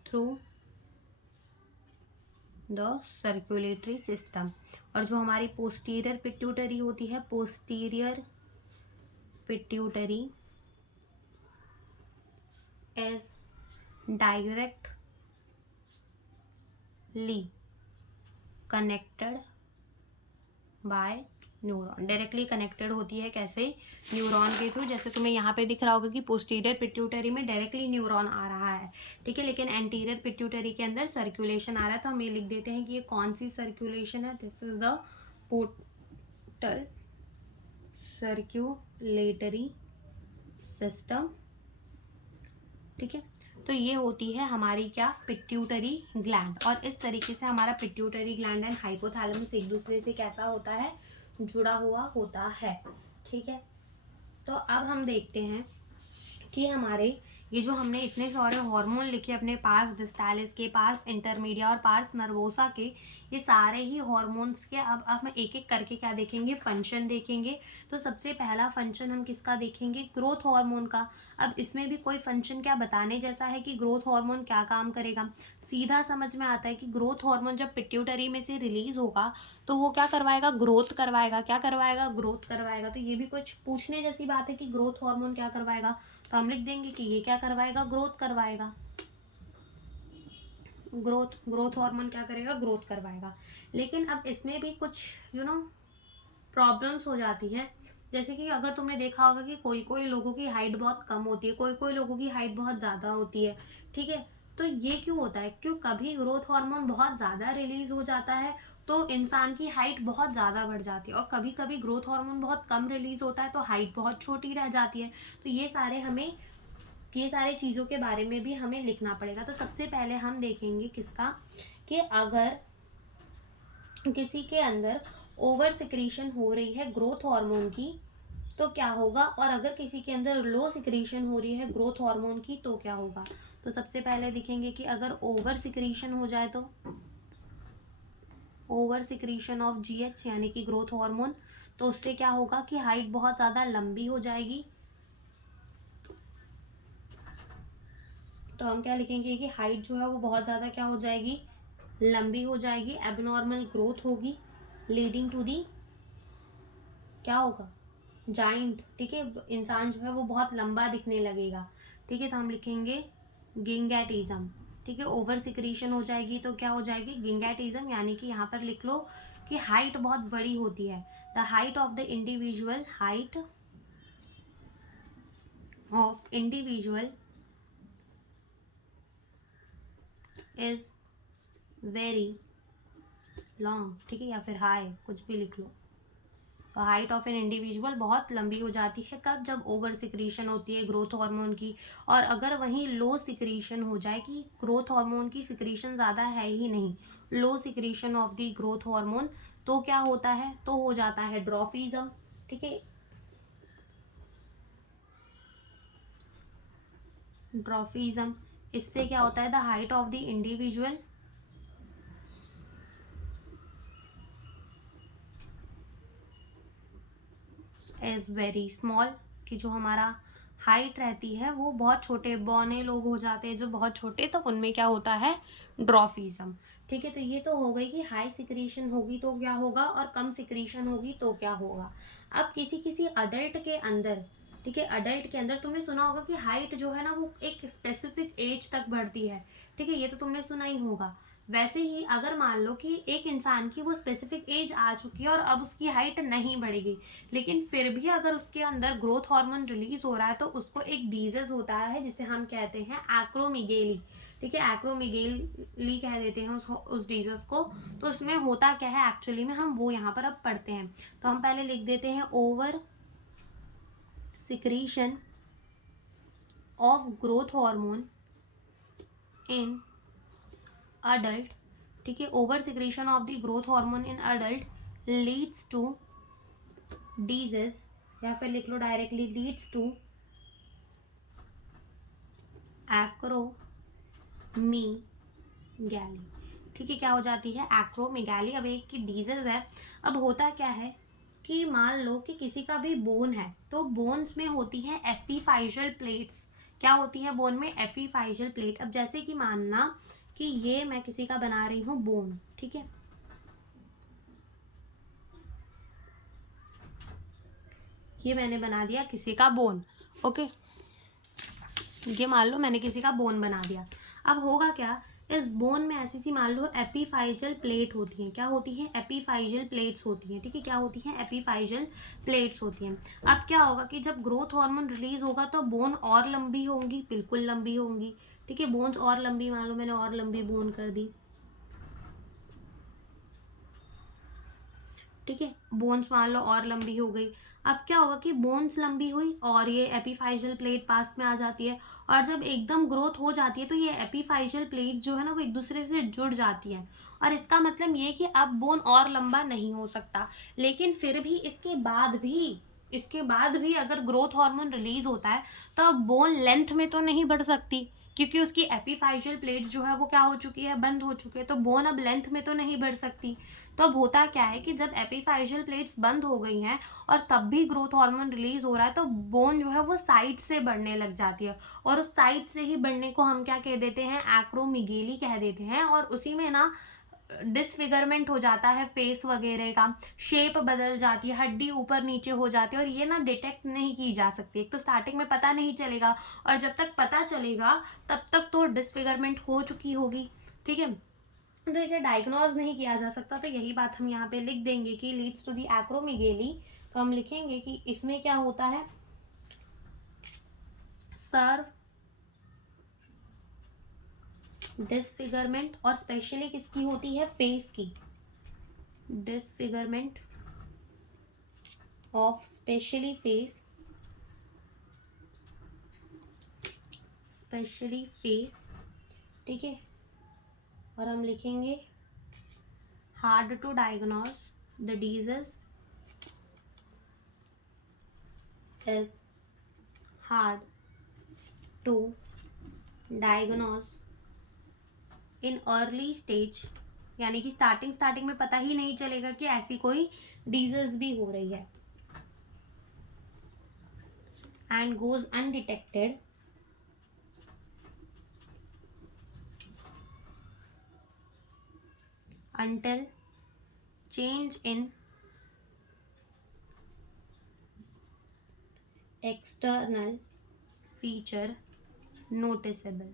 through the circulatory system। और जो हमारी पोस्टीरियर पिट्यूटरी होती है, posterior pituitary is directly connected by neuron. Directly connected होती है कैसे? न्यूरॉन के थ्रू। जैसे तुम्हें यहाँ पे दिख रहा होगा कि पोस्टीरियर पिट्यूटरी में डायरेक्टली न्यूरॉन आ रहा है, ठीक है, लेकिन एंटीरियर पिट्यूटरी के अंदर सर्कुलेशन आ रहा है। तो हम ये लिख देते हैं कि ये कौन सी सर्कुलेशन है? This is the portal circulatory system, ठीक है। तो ये होती है हमारी क्या? Pituitary gland. और इस तरीके से हमारा पिट्यूटरी ग्लैंड एंड हाइपोथैलेमस एक दूसरे से कैसा होता है? जुड़ा हुआ होता है, ठीक है। तो अब हम देखते हैं कि हमारे ये जो हमने इतने सारे हार्मोन लिखे अपने पास डिस्टालिस के, पास इंटरमीडिया और पास नर्वोसा के, ये सारे ही हार्मोन्स के अब हम एक एक करके क्या देखेंगे? फंक्शन देखेंगे। तो सबसे पहला फंक्शन हम किसका देखेंगे? ग्रोथ हार्मोन का। अब इसमें भी कोई फंक्शन क्या बताने जैसा है कि ग्रोथ हार्मोन क्या काम करेगा? सीधा समझ में आता है कि ग्रोथ हार्मोन जब पिट्यूटरी में से रिलीज होगा तो वो क्या करवाएगा? ग्रोथ करवाएगा। क्या करवाएगा? ग्रोथ करवाएगा। तो ये भी कुछ पूछने जैसी बात है कि ग्रोथ हार्मोन क्या करवाएगा? तो हम लिख देंगे कि ये क्या करवाएगा? ग्रोथ करवाएगा। ग्रोथ हार्मोन क्या करेगा? ग्रोथ करवाएगा। लेकिन अब इसमें भी कुछ प्रॉब्लम्स हो जाती हैं। जैसे कि अगर तुमने देखा होगा कि कोई कोई लोगों की हाइट बहुत कम होती है, कोई कोई लोगों की हाइट बहुत ज़्यादा होती है, ठीक है। तो ये क्यों होता है? क्यों कभी ग्रोथ हार्मोन बहुत ज़्यादा रिलीज हो जाता है तो इंसान की हाइट बहुत ज़्यादा बढ़ जाती है, और कभी कभी ग्रोथ हार्मोन बहुत कम रिलीज होता है तो हाइट बहुत छोटी रह जाती है। तो ये सारे चीज़ों के बारे में भी हमें लिखना पड़ेगा। तो सबसे पहले हम देखेंगे किसका? कि अगर किसी के अंदर ओवर सिक्रीशन हो रही है ग्रोथ हार्मोन की तो क्या होगा, और अगर किसी के अंदर लो सिक्रीशन हो रही है ग्रोथ हार्मोन की तो क्या होगा। तो सबसे पहले देखेंगे कि अगर ओवर सिक्रीशन हो जाए तो ओवर सिक्रीशन ऑफ जीएच यानी कि ग्रोथ हार्मोन, तो उससे क्या होगा कि हाइट बहुत ज़्यादा लंबी हो जाएगी। तो हम क्या लिखेंगे कि हाइट जो है वो बहुत ज़्यादा क्या हो जाएगी? लंबी हो जाएगी। एबनॉर्मल ग्रोथ होगी लीडिंग टू दी क्या होगा? जाइंट, ठीक है। इंसान जो है वो बहुत लंबा दिखने लगेगा, ठीक है। तो हम लिखेंगे गिंगैटिज्म, ठीक है। ओवर सिक्रीशन हो जाएगी तो क्या हो जाएगी? गिंगैटिज्म, यानी कि यहाँ पर लिख लो कि हाइट बहुत बड़ी होती है। The height of the individual is very long, ठीक है, या फिर हाई, कुछ भी लिख लो। तो हाइट ऑफ एन इंडिविजुअल बहुत लंबी हो जाती है कब? जब ओवर सिक्रीशन होती है ग्रोथ हार्मोन की। और अगर वहीं लो सिक्रीशन हो जाए कि ग्रोथ हार्मोन की सिक्रीशन ज़्यादा है ही नहीं, low secretion of the growth hormone, तो क्या होता है? तो हो जाता है ड्रॉफिज्म, ठीक है। ड्रॉफिज्म, इससे क्या होता है? The height of the individual is very small, कि जो हमारा हाइट रहती है वो बहुत छोटे बौने लोग हो जाते हैं जो बहुत छोटे, तो उनमें क्या होता है? ड्रॉफिज्म, ठीक है। तो ये तो हो गई कि हाई सिक्रीशन होगी तो क्या होगा, और कम सिक्रीशन होगी तो क्या होगा। अब किसी किसी अडल्ट के अंदर, ठीक है, अडल्ट के अंदर तुमने सुना होगा कि हाइट जो है ना वो एक स्पेसिफिक एज तक बढ़ती है, ठीक है, ये तो तुमने सुना ही होगा। वैसे ही अगर मान लो कि एक इंसान की वो स्पेसिफिक एज आ चुकी है और अब उसकी हाइट नहीं बढ़ेगी, लेकिन फिर भी अगर उसके अंदर ग्रोथ हार्मोन रिलीज हो रहा है तो उसको एक डिजीज होता है जिसे हम कहते हैं एक्रोमिगेली, ठीक है। एक्रोमिगेली कह देते हैं उस डिजीज को। तो उसमें होता क्या है एक्चुअली में, हम वो यहाँ पर अब पढ़ते हैं। तो हम पहले लिख देते हैं over secretion of growth hormone in adult, ठीक है। Over secretion of the growth hormone in adult leads to disease, या फिर लिख लो डायरेक्टली लीड्स टू एक्रोमीगैली, ठीक है। क्या हो जाती है? एक्रोमीगैली। अब एक की डिजीज है। अब होता क्या है कि मान लो कि किसी का भी बोन है तो बोन्स में होती है एपिफाइजल प्लेट्स। क्या होती है बोन में? एपिफाइजल प्लेट। अब जैसे कि मानना कि ये मैं किसी का बना रही हूँ बोन, ठीक है, ये मैंने बना दिया किसी का बोन, ओके। ये मान लो मैंने किसी का बोन बना दिया। अब होगा क्या, इस बोन में ऐसी सी मान लो एपीफाइजल प्लेट होती हैं। क्या होती हैं? एपीफाइजल प्लेट्स होती हैं। ठीक है, क्या होती हैं? एपीफाइजल प्लेट्स होती हैं। अब क्या होगा कि जब ग्रोथ हार्मोन रिलीज होगा तो बोन और लंबी होंगी, बिल्कुल लंबी होंगी। ठीक है, बोन्स और लंबी, मान लो मैंने और लंबी बोन कर दी। ठीक है, बोन्स मान लो और लंबी हो गई। अब क्या होगा कि बोन्स लंबी हुई और ये एपीफाइजल प्लेट पास में आ जाती है, और जब एकदम ग्रोथ हो जाती है तो ये एपीफाइजल प्लेट जो है ना वो एक दूसरे से जुड़ जाती हैं, और इसका मतलब ये कि अब बोन और लंबा नहीं हो सकता। लेकिन फिर भी इसके बाद भी अगर ग्रोथ हार्मोन रिलीज होता है तो अब बोन लेंथ में तो नहीं बढ़ सकती, क्योंकि उसकी एपीफाइजल प्लेट्स जो है वो क्या हो चुकी है? बंद हो चुकी है। तो बोन अब लेंथ में तो नहीं बढ़ सकती। तो अब होता क्या है कि जब एपीफाइजल प्लेट्स बंद हो गई हैं और तब भी ग्रोथ हार्मोन रिलीज हो रहा है तो बोन जो है वो साइड से बढ़ने लग जाती है, और उस साइड से ही बढ़ने को हम क्या कह देते हैं? एक्रोमिगेली कह देते हैं। और उसी में ना डिसफिगरमेंट हो जाता है फेस वगैरह का, शेप बदल जाती है, हड्डी ऊपर नीचे हो जाती है, और ये ना डिटेक्ट नहीं की जा सकती। एक तो स्टार्टिंग में पता नहीं चलेगा, और जब तक पता चलेगा तब तक तो डिसफिगरमेंट हो चुकी होगी। ठीक है, तो इसे डायग्नोज नहीं किया जा सकता। तो यही बात हम यहाँ पे लिख देंगे कि लीड्स टू दी एक्रोमिगेली। तो हम लिखेंगे कि इसमें क्या होता है? सर्व डिसफिगरमेंट, और स्पेशली किसकी होती है? फेस की। Disfigurement of specially face, specially face. ठीक है, और हम लिखेंगे hard to diagnose the disease is hard to diagnose in early stage, यानी कि स्टार्टिंग में पता ही नहीं चलेगा कि ऐसी कोई डिजीज भी हो रही है, and goes undetected until change in external feature noticeable।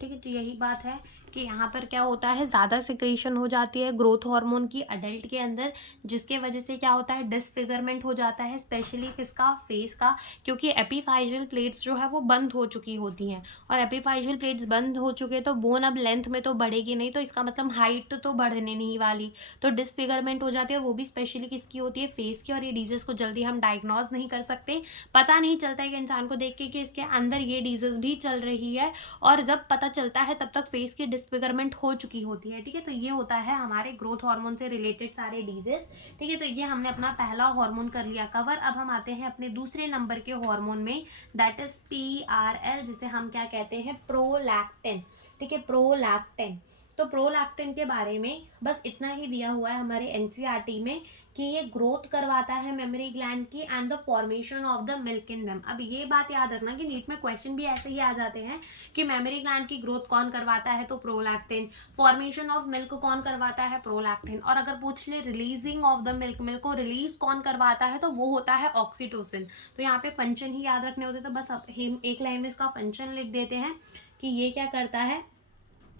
ठीक है, तो यही बात है कि यहाँ पर क्या होता है? ज़्यादा सिक्रीशन हो जाती है ग्रोथ हार्मोन की अडल्ट के अंदर, जिसके वजह से क्या होता है? डिसफिगरमेंट हो जाता है, स्पेशली किसका? फेस का, क्योंकि एपीफाइजल प्लेट्स जो है वो बंद हो चुकी होती हैं, और एपीफाइजल प्लेट्स बंद हो चुके तो बोन अब लेंथ में तो बढ़ेगी नहीं, तो इसका मतलब हाइट तो बढ़ने नहीं वाली, तो डिसफिगरमेंट हो जाती है, और वो भी स्पेशली किसकी होती है? फेस की। और ये डिजीज़ को जल्दी हम डायग्नोज नहीं कर सकते, पता नहीं चलता है कि इंसान को देख के कि इसके अंदर ये डिजीज़ भी चल रही है, और जब पता चलता है तब तक फेस की डिसफिगरमेंट हो चुकी होती है। ठीक है, तो ये होता है हमारे ग्रोथ हार्मोन से रिलेटेड सारे डिजीज। ठीक है, तो ये हमने अपना पहला हार्मोन कर लिया कवर। अब हम आते हैं अपने दूसरे नंबर के हार्मोन में, दैट इज PRL, जिसे हम क्या कहते हैं? प्रोलैक्टिन। ठीक है, प्रोलैक्टिन। तो प्रोलैक्टिन के बारे में बस इतना ही दिया हुआ है हमारे एनसीईआरटी में कि ये ग्रोथ करवाता है मेमोरी ग्लैंड की and the formation of the milk in them. अब ये बात याद रखना कि नीट में क्वेश्चन भी ऐसे ही आ जाते हैं कि मेमोरी ग्लैंड की ग्रोथ कौन करवाता है? तो प्रोलैक्टिन। फॉर्मेशन ऑफ मिल्क कौन करवाता है? प्रोलैक्टिन। और अगर पूछ ले releasing of the milk, milk को रिलीज कौन करवाता है? तो वो होता है ऑक्सीटोसिन। तो यहाँ पे फंक्शन ही याद रखने होते, तो बस अब हम एक लाइन में इसका फंक्शन लिख देते हैं कि ये क्या करता है?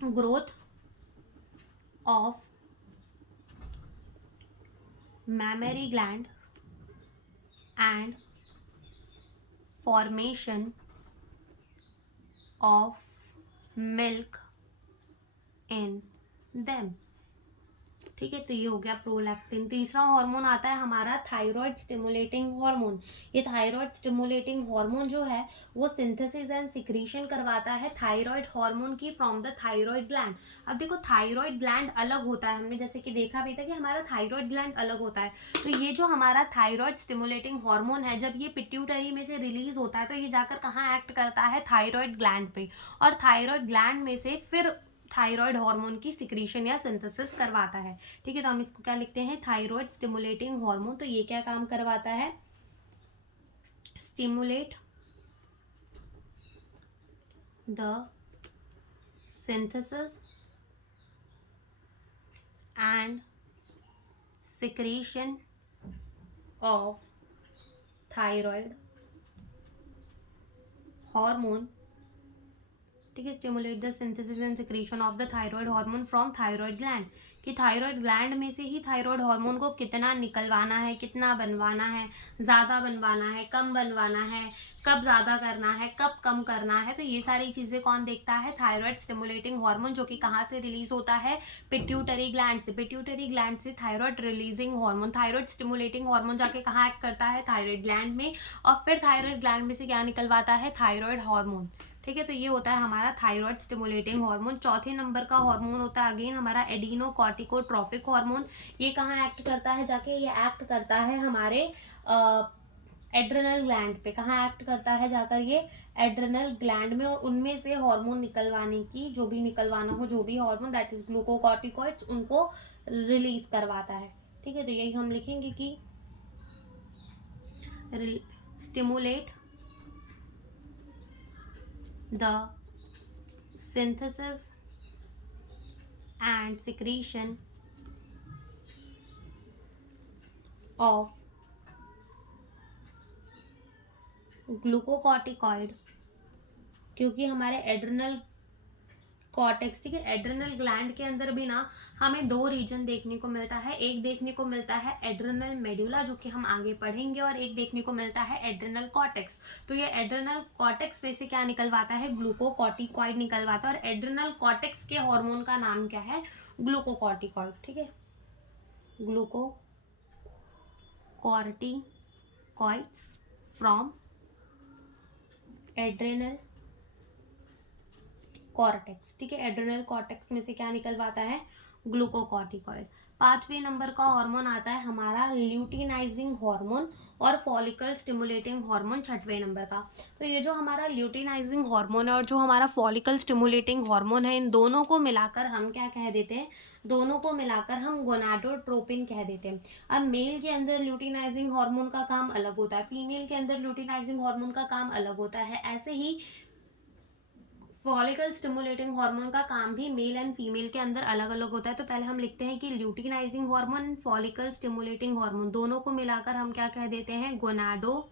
Growth of mammary gland and formation of milk in them। ठीक है, तो ये हो गया प्रोलैक्टिन। तीसरा हार्मोन आता है हमारा थायराइड स्टिमुलेटिंग हार्मोन। ये थायराइड स्टिमुलेटिंग हार्मोन जो है वो सिंथेसिस एंड सिक्रीशन करवाता है थायराइड हार्मोन की फ्रॉम द थायराइड ग्लैंड। अब देखो, थायराइड ग्लैंड अलग होता है, हमने जैसे कि देखा भी था कि हमारा थायराइड ग्लैंड अलग होता है। तो ये जो हमारा थायराइड स्टिमुलेटिंग हार्मोन है, जब ये पिट्यूटरी में से रिलीज होता है तो ये जाकर कहाँ एक्ट करता है? थायराइड ग्लैंड पे, और थायराइड ग्लैंड में से फिर थायराइड हार्मोन की सिक्रीशन या सिंथेसिस करवाता है। ठीक है, तो हम इसको क्या लिखते हैं? Thyroid stimulating hormone. तो ये क्या काम करवाता है? Stimulate the synthesis and secretion of thyroid hormone, ठीक है, stimulate the synthesis and secretion of the thyroid hormone from thyroid gland, कि थायराइड ग्लैंड में से ही थायराइड हार्मोन को कितना निकलवाना है, कितना बनवाना है, ज़्यादा बनवाना है, कम बनवाना है, कब ज़्यादा करना है, कब कम करना है, तो ये सारी चीज़ें कौन देखता है? थायराइड स्टिमुलेटिंग हार्मोन, जो कि कहाँ से रिलीज होता है? पिट्यूटरी ग्लैंड से। पिट्यूटरी ग्लैंड से thyroid releasing hormone, thyroid stimulating hormone जाके कहाँ एक्ट करता है? थायराइड ग्लैंड में, और फिर थायराइड ग्लैंड में से क्या निकलवाता है? थायराइड हार्मोन, ठीक है। तो ये होता है हमारा थायराइड स्टिमुलेटिंग हार्मोन। चौथे नंबर का हार्मोन होता है अगेन हमारा एडिनोकॉर्टिकोट्रोफिक हार्मोन। ये कहाँ एक्ट करता है जाके? ये एक्ट करता है हमारे एड्रेनल ग्लैंड पे। कहाँ एक्ट करता है जाकर? ये एड्रेनल ग्लैंड में, और उनमें से हार्मोन निकलवाने की, जो भी निकलवाना हो, जो भी हार्मोन दैट इज ग्लूकोकॉर्टिकॉइड्स, उनको रिलीज करवाता है, ठीक है। तो यही हम लिखेंगे कि stimulate the synthesis and secretion of glucocorticoid, क्योंकि हमारे एड्रेनल कॉर्टेक्स, ठीक है, एड्रेनल ग्लैंड के अंदर भी ना हमें दो रीजन देखने को मिलता है। एक देखने को मिलता है एड्रेनल मेडुला, जो कि हम आगे पढ़ेंगे, और एक देखने को मिलता है एड्रेनल कॉर्टेक्स। तो ये एड्रेनल कॉर्टेक्स में से क्या निकलवाता है? ग्लूकोकॉर्टिकॉइड निकलवाता है, और एड्रेनल कॉर्टेक्स के हार्मोन का नाम क्या है? ग्लूकोकॉर्टिकॉइड, ठीक है, ग्लूकोकॉर्टिकॉइड्स फ्रॉम एड्रेनल कॉर्टेक्स, ठीक है। एड्रेनल कॉर्टेक्स में से क्या निकलवाता है? ग्लूकोकॉर्टिकॉइड। पांचवें नंबर का हार्मोन आता है हमारा ल्यूटिनाइजिंग हार्मोन और फॉलिकल स्टिमुलेटिंग हार्मोन छठवें नंबर का। तो ये जो हमारा ल्यूटिनाइजिंग हार्मोन है और जो हमारा फॉलिकल स्टिमुलेटिंग हार्मोन है, इन दोनों को मिलाकर हम क्या कह देते हैं? दोनों को मिलाकर हम गोनाडोट्रोपिन कह देते हैं। अब मेल के अंदर ल्यूटिनाइजिंग हार्मोन का काम अलग होता है, फीमेल के अंदर ल्यूटिनाइजिंग हार्मोन का काम अलग होता है। ऐसे ही फॉलिकल स्टिमुलेटिंग हार्मोन का काम भी मेल एंड फीमेल के अंदर अलग अलग होता है। तो पहले हम लिखते हैं कि luteinising hormone, follicle stimulating hormone, दोनों को मिलाकर हम क्या कह देते हैं? गोनाडोट्रोपिन।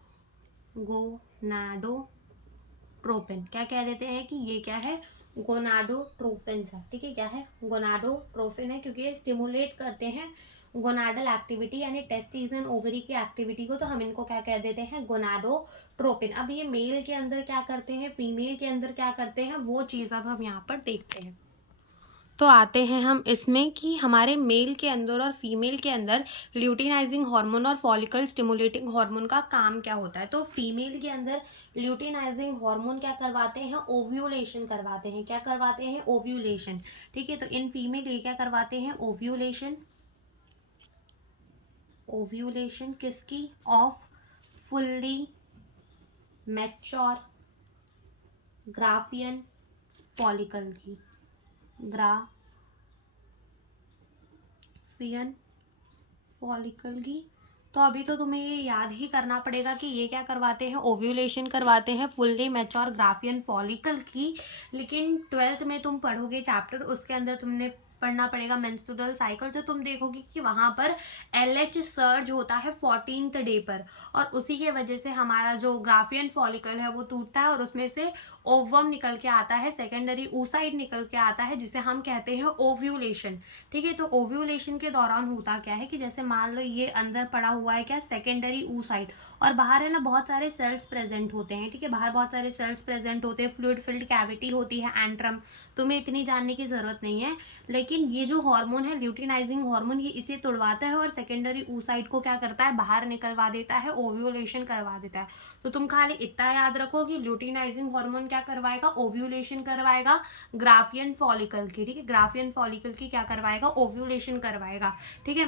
क्या कह देते हैं कि ये क्या है? गोनाडोट्रोफिन है, ठीक है। क्या है? गोनाडोट्रोफिन है, क्योंकि ये स्टिमुलेट करते हैं गोनाडल एक्टिविटी, यानी टेस्टिस एंड ओवरी की एक्टिविटी को। तो हम इनको क्या कह देते हैं? गोनाडोट्रोपिन। अब ये मेल के अंदर क्या करते हैं, फीमेल के अंदर क्या करते हैं, वो चीज़ अब हम यहाँ पर देखते हैं। तो आते हैं हम इसमें कि हमारे मेल के अंदर और फीमेल के अंदर ल्यूटिनाइजिंग हार्मोन और फॉलिकल स्टिमुलेटिंग हार्मोन का काम क्या होता है। तो फीमेल के अंदर ल्यूटिनाइजिंग हार्मोन क्या करवाते हैं? ओव्यूलेशन करवाते हैं। क्या करवाते हैं? ओव्यूलेशन, ठीक है। तो इन फीमेल ये क्या करवाते हैं? ओव्यूलेशन। ओव्यूलेशन किसकी? Off fully mature Graafian follicle की, ग्राफियन फॉलिकल की। तो अभी तो तुम्हें ये याद ही करना पड़ेगा कि ये क्या करवाते हैं? ओव्यूलेशन करवाते हैं फुल्ली मैच्योर ग्राफियन फॉलिकल की। लेकिन 12th में तुम पढ़ोगे चैप्टर, उसके अंदर तुमने पढ़ना पड़ेगा मेंस्ट्रुअल साइकिल। तो तुम देखोगे कि वहाँ पर LH सर्ज होता है 14th डे पर, और उसी के वजह से हमारा जो ग्राफियन फॉलिकल है वो टूटता है, और उसमें से ओवम निकल के आता है, सेकेंडरी oocyte निकल के आता है, जिसे हम कहते हैं ओव्यूलेशन, ठीक है। तो ओव्यूलेशन के दौरान होता क्या है कि जैसे मान लो ये अंदर पड़ा हुआ है क्या? सेकेंडरी oocyte, और बाहर है ना बहुत सारे सेल्स प्रेजेंट होते हैं, ठीक है। बाहर बहुत सारे सेल्स प्रेजेंट होते हैं, फ्लूइड फिल्ड कैविटी होती है, एंट्रम, तुम्हें इतनी जानने की जरूरत नहीं है। लेकिन ये जो हार्मोन है ल्यूटिनाइजिंग हार्मोन, ये इसे तोड़वाता है और सेकेंडरी oocyte को क्या करता है? बाहर निकलवा देता है, ओव्यूलेशन करवा देता है। तो तुम खाली इतना याद रखो कि ल्यूटिनाइजिंग हार्मोन क्या करवाएगा? ओव्यूलेशन करवाएगा ग्राफियन फॉलिकल की, ठीक है। ग्राफियन फॉलिकल की क्या करवाएगा? ओव्यूलेशन करवाएगा, ठीक है।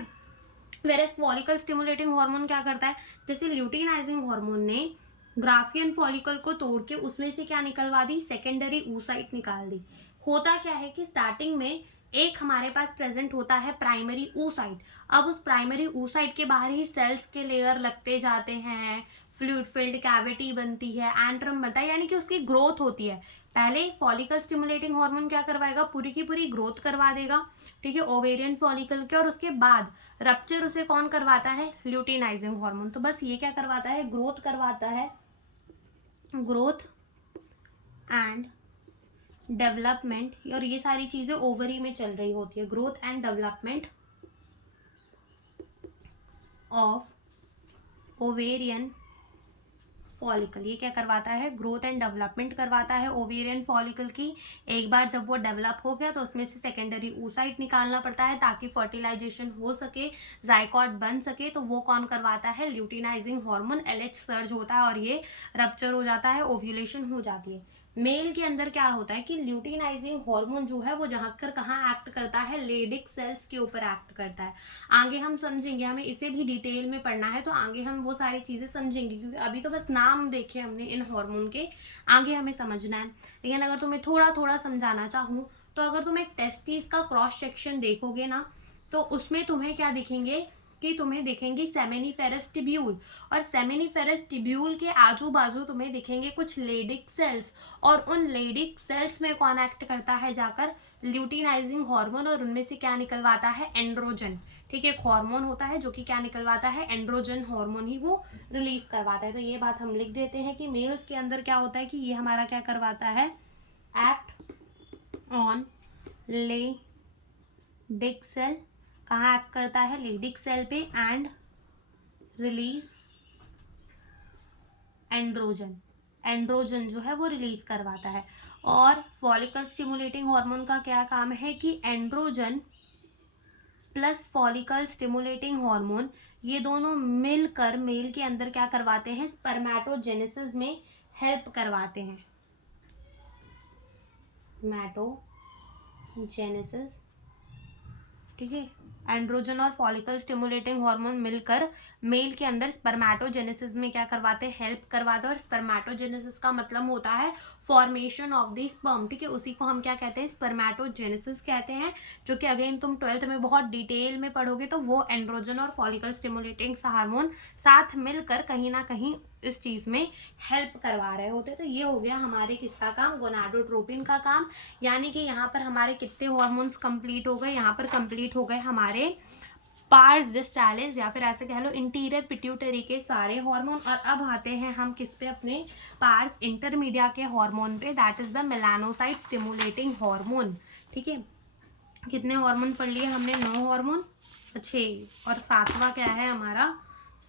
वेरस फॉलिकल स्टिमुलेटिंग हार्मोन क्या करता है? जैसे ल्यूटिनाइजिंग हार्मोन ने ग्राफियन फॉलिकल को तोड़ के उसमें से क्या निकलवा दी? सेकेंडरी oocyte निकाल दी। होता क्या है कि स्टार्टिंग में एक हमारे पास प्रेजेंट होता है प्राइमरी oocyte। अब उस प्राइमरी oocyte के बाहर ही सेल्स के लेयर लगते जाते हैं, फ्लूइड फिल्ड कैविटी बनती है, एंट्रम बनता है, यानी कि उसकी ग्रोथ होती है। पहले फॉलिकल स्टिमुलेटिंग हार्मोन क्या करवाएगा? पूरी की पूरी ग्रोथ करवा देगा, ठीक है, ओवेरियन फॉलिकल के, और उसके बाद रप्चर उसे कौन करवाता है? Luteinizing hormone. तो बस ये क्या करवाता है? ग्रोथ करवाता है, ग्रोथ एंड डेवलपमेंट, और ये सारी चीज़ें ओवरी में चल रही होती है, growth and development of ovarian follicle. ये क्या करवाता है, ग्रोथ एंड डेवलपमेंट करवाता है ओवेरियन फॉलिकल की। एक बार जब वो डेवलप हो गया तो उसमें से सेकेंडरी oocyte निकालना पड़ता है ताकि फर्टिलाइजेशन हो सके, जाइगोट बन सके। तो वो कौन करवाता है, ल्यूटिनाइजिंग हार्मोन LH सर्ज होता है और ये रप्चर हो जाता है, ओव्यूलेशन हो जाती है। मेल के अंदर क्या होता है कि ल्यूटिनाइजिंग हार्मोन जो है वो जहाँ कर कहाँ एक्ट करता है, लेडिक सेल्स के ऊपर एक्ट करता है। आगे हम समझेंगे, हमें इसे भी डिटेल में पढ़ना है तो आगे हम वो सारी चीज़ें समझेंगे, क्योंकि अभी तो बस नाम देखे हमने इन हार्मोन के, आगे हमें समझना है। लेकिन अगर तुम्हें थोड़ा थोड़ा समझाना चाहूँ तो अगर तुम एक टेस्टिस का क्रॉस सेक्शन देखोगे ना तो उसमें तुम्हें क्या दिखेंगे कि तुम्हें दिखेंगे सेमिनिफेरस टिब्यूल, और सेमिनिफेरस टिब्यूल के आजू बाजू तुम्हें दिखेंगे कुछ लेडिक सेल्स, और उन लेडिक सेल्स में कौन एक्ट करता है जाकर, ल्यूटिनाइजिंग हार्मोन, और उनमें से क्या निकलवाता है, एंड्रोजन। ठीक है, एक हार्मोन होता है जो कि क्या निकलवाता है, एंड्रोजन हार्मोन ही वो रिलीज करवाता है। तो ये बात हम लिख देते हैं कि मेल्स के अंदर क्या होता है कि ये हमारा क्या करवाता है, एक्ट ऑन लेडिक सेल, कहाँ एक्ट करता है, लेडिक सेल पे, एंड रिलीज एंड्रोजन, एंड्रोजन जो है वो रिलीज करवाता है। और फॉलिकल स्टिमुलेटिंग हार्मोन का क्या काम है कि androgen plus follicle stimulating hormone ये दोनों मिलकर मेल के अंदर क्या करवाते हैं, स्पर्मेटोजेनेसिस में हेल्प करवाते हैं, स्पर्मेटोजेनेसिस। ठीक है, एंड्रोजन और फॉलिकल स्टिमुलेटिंग हार्मोन मिलकर मेल के अंदर स्पर्मेटोजेनेसिस में क्या करवाते हैं, हेल्प करवाते हैं। और स्पर्मेटोजेनेसिस का मतलब होता है फॉर्मेशन ऑफ द स्पर्म। ठीक है, उसी को हम क्या कहते हैं, स्पर्मेटोजेनेसिस कहते हैं, जो कि अगेन तुम 12th में बहुत डिटेल में पढ़ोगे। तो वो एंड्रोजन और फॉलिकल स्टिमुलेटिंग हार्मोन साथ मिलकर कहीं ना कहीं इस चीज़ में हेल्प करवा रहे होते। तो ये हो गया हमारे किसका काम, गोनाडोट्रोपिन का काम। यानी कि यहाँ पर हमारे कितने हार्मोन्स कंप्लीट हो गए, यहाँ पर कंप्लीट हो गए हमारे पार्स डिस्टालिस या फिर ऐसे कह लो इंटीरियर पिट्यूटरी के सारे हार्मोन। और अब आते हैं हम किस पे, अपने पार्स इंटरमीडिया के हार्मोन पे, that is the melanocyte stimulating hormone. ठीक है, कितने हार्मोन पढ़ लिए हमने, 9 हार्मोन, 6, और 7वां क्या है हमारा,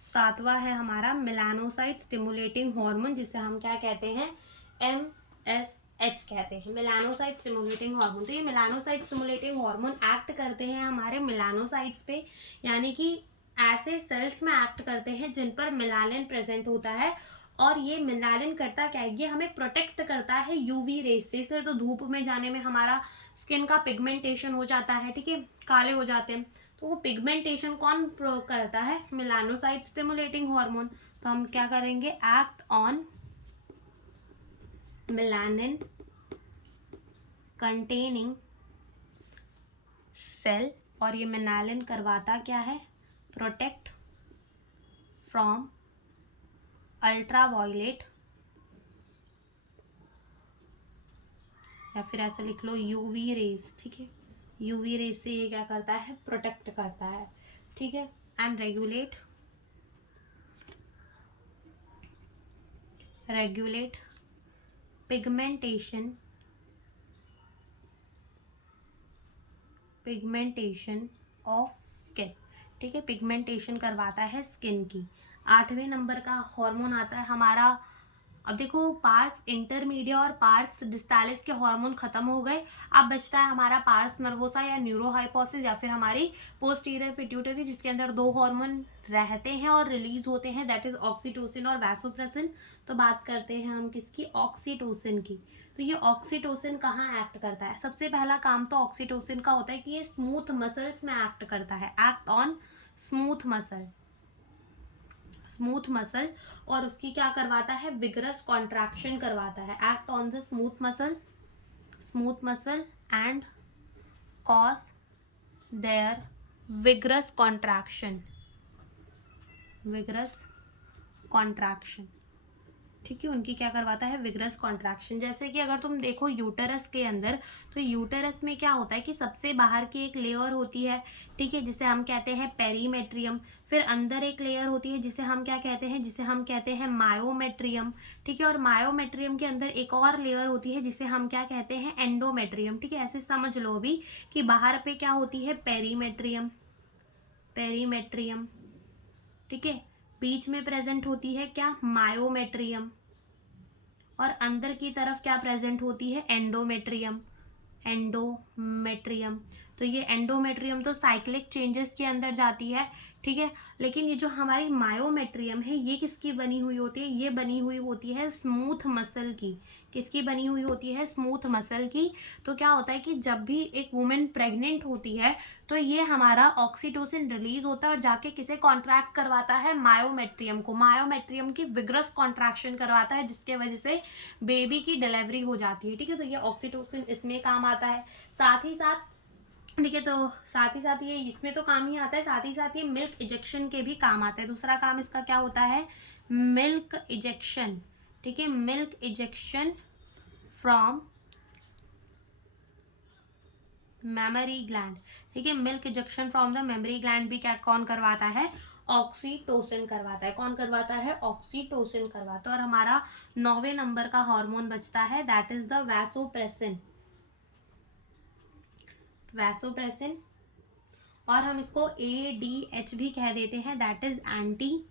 7वां है हमारा मेलानोसाइट स्टिमुलेटिंग हार्मोन, जिसे हम क्या कहते हैं, MSH कहते हैं, मेलानोसाइट स्टिमुलेटिंग हार्मोन। तो ये मेलानोसाइट स्टिमुलेटिंग हार्मोन एक्ट करते हैं हमारे मेलानोसाइट्स पे, यानी कि ऐसे सेल्स में एक्ट करते हैं जिन पर मेलानिन प्रेजेंट होता है। और ये मेलानिन करता क्या है, ये हमें प्रोटेक्ट करता है यूवी रेस से। तो धूप में जाने में हमारा स्किन का पिगमेंटेशन हो जाता है, ठीक है, काले हो जाते हैं। तो वो पिगमेंटेशन कौन करता है, मेलानोसाइट स्टिमुलेटिंग हार्मोन। तो हम क्या करेंगे, act on melanin containing cell, और ये मेलानिन करवाता क्या है, प्रोटेक्ट फ्रॉम अल्ट्रावायलेट, या फिर ऐसे लिख लो यूवी रेज। ठीक है, यूवी रेज से ये क्या करता है, प्रोटेक्ट करता है। ठीक है, and regulate pigmentation of skin. ठीक है, पिगमेंटेशन करवाता है स्किन की। 8वें नंबर का हार्मोन आता है हमारा, अब देखो पार्स इंटरमीडिया और पार्स डिस्टालिस के हार्मोन खत्म हो गए। अब बचता है हमारा पार्स नर्वोसा या न्यूरोहाइपोसिस या फिर हमारी पोस्टीरियर पिट्यूटरी, जिसके अंदर 2 हार्मोन रहते हैं और रिलीज होते हैं, दैट इज ऑक्सीटोसिन और वैसोप्रेसिन। तो बात करते हैं हम किसकी, ऑक्सीटोसिन की। तो ये ऑक्सीटोसिन कहाँ एक्ट करता है, सबसे पहला काम तो ऑक्सीटोसिन का होता है कि ये स्मूथ मसल्स में एक्ट करता है, एक्ट ऑन स्मूथ मसल, और उसकी क्या करवाता है, विगरस कॉन्ट्रैक्शन करवाता है, act on the smooth muscle and cause their vigorous contraction. ठीक है, उनकी क्या करवाता है, विग्रस कॉन्ट्रैक्शन। जैसे कि अगर तुम देखो यूटरस के अंदर, तो यूटरस में क्या होता है कि सबसे बाहर की एक लेयर होती है, ठीक है, जिसे हम कहते हैं पेरीमेट्रियम। फिर अंदर एक लेयर होती है जिसे हम क्या कहते हैं, जिसे हम कहते हैं मायोमेट्रियम, ठीक है। और मायोमेट्रियम के अंदर एक और लेयर होती है जिसे हम क्या कहते हैं, एंडोमेट्रियम, ठीक है। ऐसे समझ लो भी कि बाहर पे क्या होती है, पेरीमेट्रियम, पेरीमेट्रियम, ठीक है। बीच में प्रेजेंट होती है क्या, मायोमेट्रियम, और अंदर की तरफ क्या प्रेजेंट होती है, एंडोमेट्रियम, एंडोमेट्रियम। तो ये एंडोमेट्रियम तो साइक्लिक चेंजेस के अंदर जाती है, ठीक है। लेकिन ये जो हमारी मायोमेट्रियम है ये किसकी बनी हुई होती है, ये बनी हुई होती है स्मूथ मसल की। किसकी बनी हुई होती है, स्मूथ मसल की। तो क्या होता है कि जब भी एक वुमेन प्रेग्नेंट होती है तो ये हमारा ऑक्सीटोसिन रिलीज होता है और जाके किसे कॉन्ट्रैक्ट करवाता है, मायोमेट्रियम को। मायोमेट्रियम की विग्रस कॉन्ट्रैक्शन करवाता है जिसके वजह से बेबी की डिलीवरी हो जाती है, ठीक है। तो ये ऑक्सीटोसिन इसमें काम आता है। साथ ही साथ, ठीक है, तो साथ ही साथ ये इसमें तो काम ही आता है, साथ ही साथ ये मिल्क इजेक्शन के भी काम आता है। दूसरा काम इसका क्या होता है, मिल्क इजेक्शन, ठीक है, milk ejection from mammary gland, ठीक है। Milk ejection from the mammary gland भी क्या कौन करवाता है, ऑक्सीटोसिन करवाता है। कौन करवाता है, ऑक्सीटोसिन करवाता है। और हमारा 9वें नंबर का हार्मोन बचता है, that is the vasopressin, vasopressin. और हम इसको ADH भी कह देते हैं, that is anti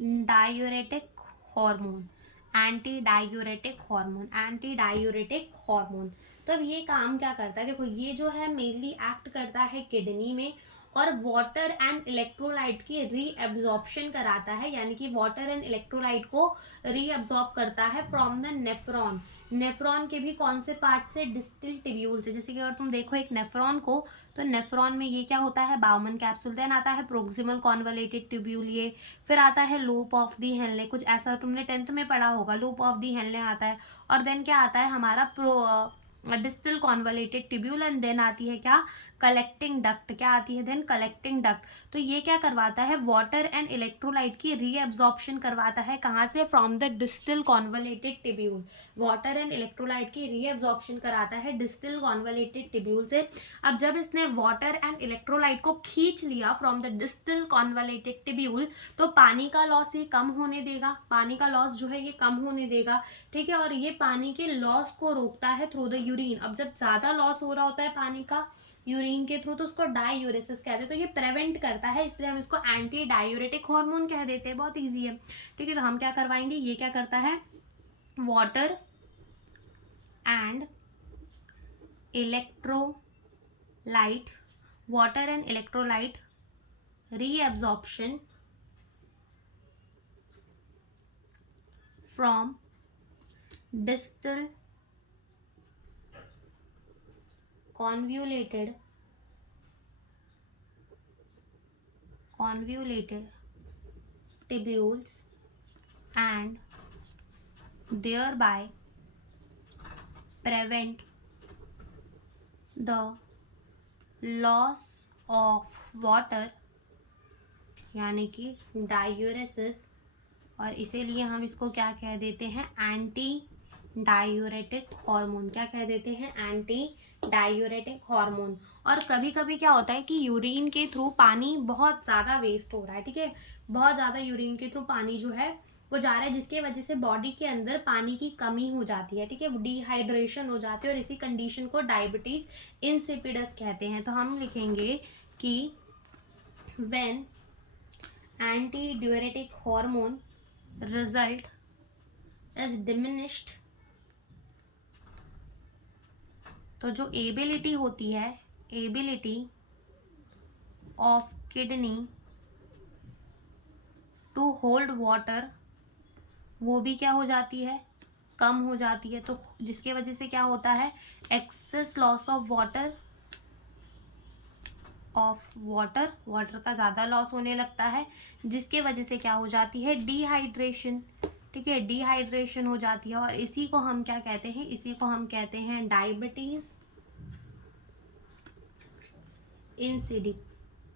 diuretic hormone, anti diuretic hormone, anti diuretic hormone. तो अब ये काम क्या करता है, देखो ये जो है मेनली एक्ट करता है किडनी में और वाटर एंड इलेक्ट्रोलाइट की रीअब्जॉर्प्शन कराता है, यानी कि वाटर एंड इलेक्ट्रोलाइट को रीअब्जॉर्ब करता है फ्रॉम द नेफ्रॉन। नेफ्रॉन के भी कौन से पार्ट से, डिस्टिल टिब्यूल से। जैसे कि अगर तुम देखो एक नेफ्रॉन को, तो नेफ्रॉन में ये क्या होता है, बाउमन कैप्सूल, देन आता है प्रोक्सिमल कॉन्वलेटेड ट्यूब्यूल, ये फिर आता है लूप ऑफ दी हेनले, कुछ ऐसा तुमने 10th में पढ़ा होगा, लूप ऑफ दी हेनले आता है। और देन क्या आता है हमारा distal convoluted tubule, and then आती है क्या, कलेक्टिंग डक्ट। क्या आती है देन, कलेक्टिंग डक्ट। तो ये क्या करवाता है, वाटर एंड इलेक्ट्रोलाइट की रीअब्जॉर्प्शन करवाता है, कहाँ से, from the distal convoluted tubule. Water and electrolyte की रीअब्जॉर्प्शन कराता है डिस्टल कॉन्वलेटेड ट्यूब्यूल से। अब जब इसने वाटर एंड इलेक्ट्रोलाइट को खींच लिया from the distal convoluted tubule, तो पानी का लॉस ये कम होने देगा, पानी का लॉस जो है ये कम होने देगा, ठीक है। और ये पानी के लॉस को रोकता है थ्रू द यूरिन। अब जब ज्यादा लॉस हो रहा होता है पानी का यूरिन के थ्रू, तो उसको डायूरेसिस कहते हैं। तो ये प्रिवेंट करता है, इसलिए हम इसको एंटी डायूरेटिक हार्मोन कह देते हैं। बहुत इजी है, ठीक है। तो हम क्या करवाएंगे, ये क्या करता है, water and electrolyte, water and electrolyte reabsorption from distal convoluted tubules and thereby prevent the loss of water, यानी कि डायूरेसिस। और इसीलिए हम इसको क्या कह देते हैं, एंटी डायूरेटिक हार्मोन। क्या कह देते हैं, एंटी डायूरेटिक हार्मोन। और कभी कभी क्या होता है कि यूरिन के थ्रू पानी बहुत ज़्यादा वेस्ट हो रहा है, ठीक है, बहुत ज़्यादा यूरिन के थ्रू पानी जो है वो जा रहा है, जिसके वजह से बॉडी के अंदर पानी की कमी हो जाती है, ठीक है, डिहाइड्रेशन हो जाती है। और इसी कंडीशन को डायबिटीज इंसिपिडस कहते हैं। तो हम लिखेंगे कि when anti diuretic hormone result is diminished, तो जो एबिलिटी होती है, ability of kidney to hold water, वो भी क्या हो जाती है, कम हो जाती है। तो जिसके वजह से क्या होता है, excess loss of water, water का ज़्यादा लॉस होने लगता है, जिसके वजह से क्या हो जाती है, डिहाइड्रेशन, ठीक है, डिहाइड्रेशन हो जाती है। और इसी को हम क्या कहते हैं, इसी को हम कहते हैं डायबिटीज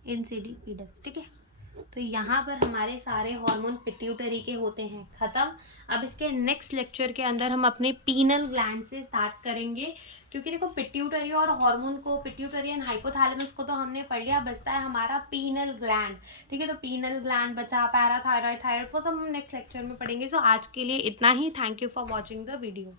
इंसिडिपिडस, ठीक है। तो यहाँ पर हमारे सारे हार्मोन पिट्यूटरी के होते हैं ख़त्म। अब इसके नेक्स्ट लेक्चर के अंदर हम अपने पीनल ग्लैंड से स्टार्ट करेंगे, क्योंकि देखो पिट्यूटरी और हार्मोन को, पिट्यूटरी एंड हाइपोथैलेमस को तो हमने पढ़ लिया, बचता है हमारा पीनल ग्लैंड। ठीक है, तो पीनल ग्लैंड बचा, पैराथायरॉयड, थायराइड, वो सब हम नेक्स्ट लेक्चर में पढ़ेंगे। सो आज के लिए इतना ही। Thank you for watching the video.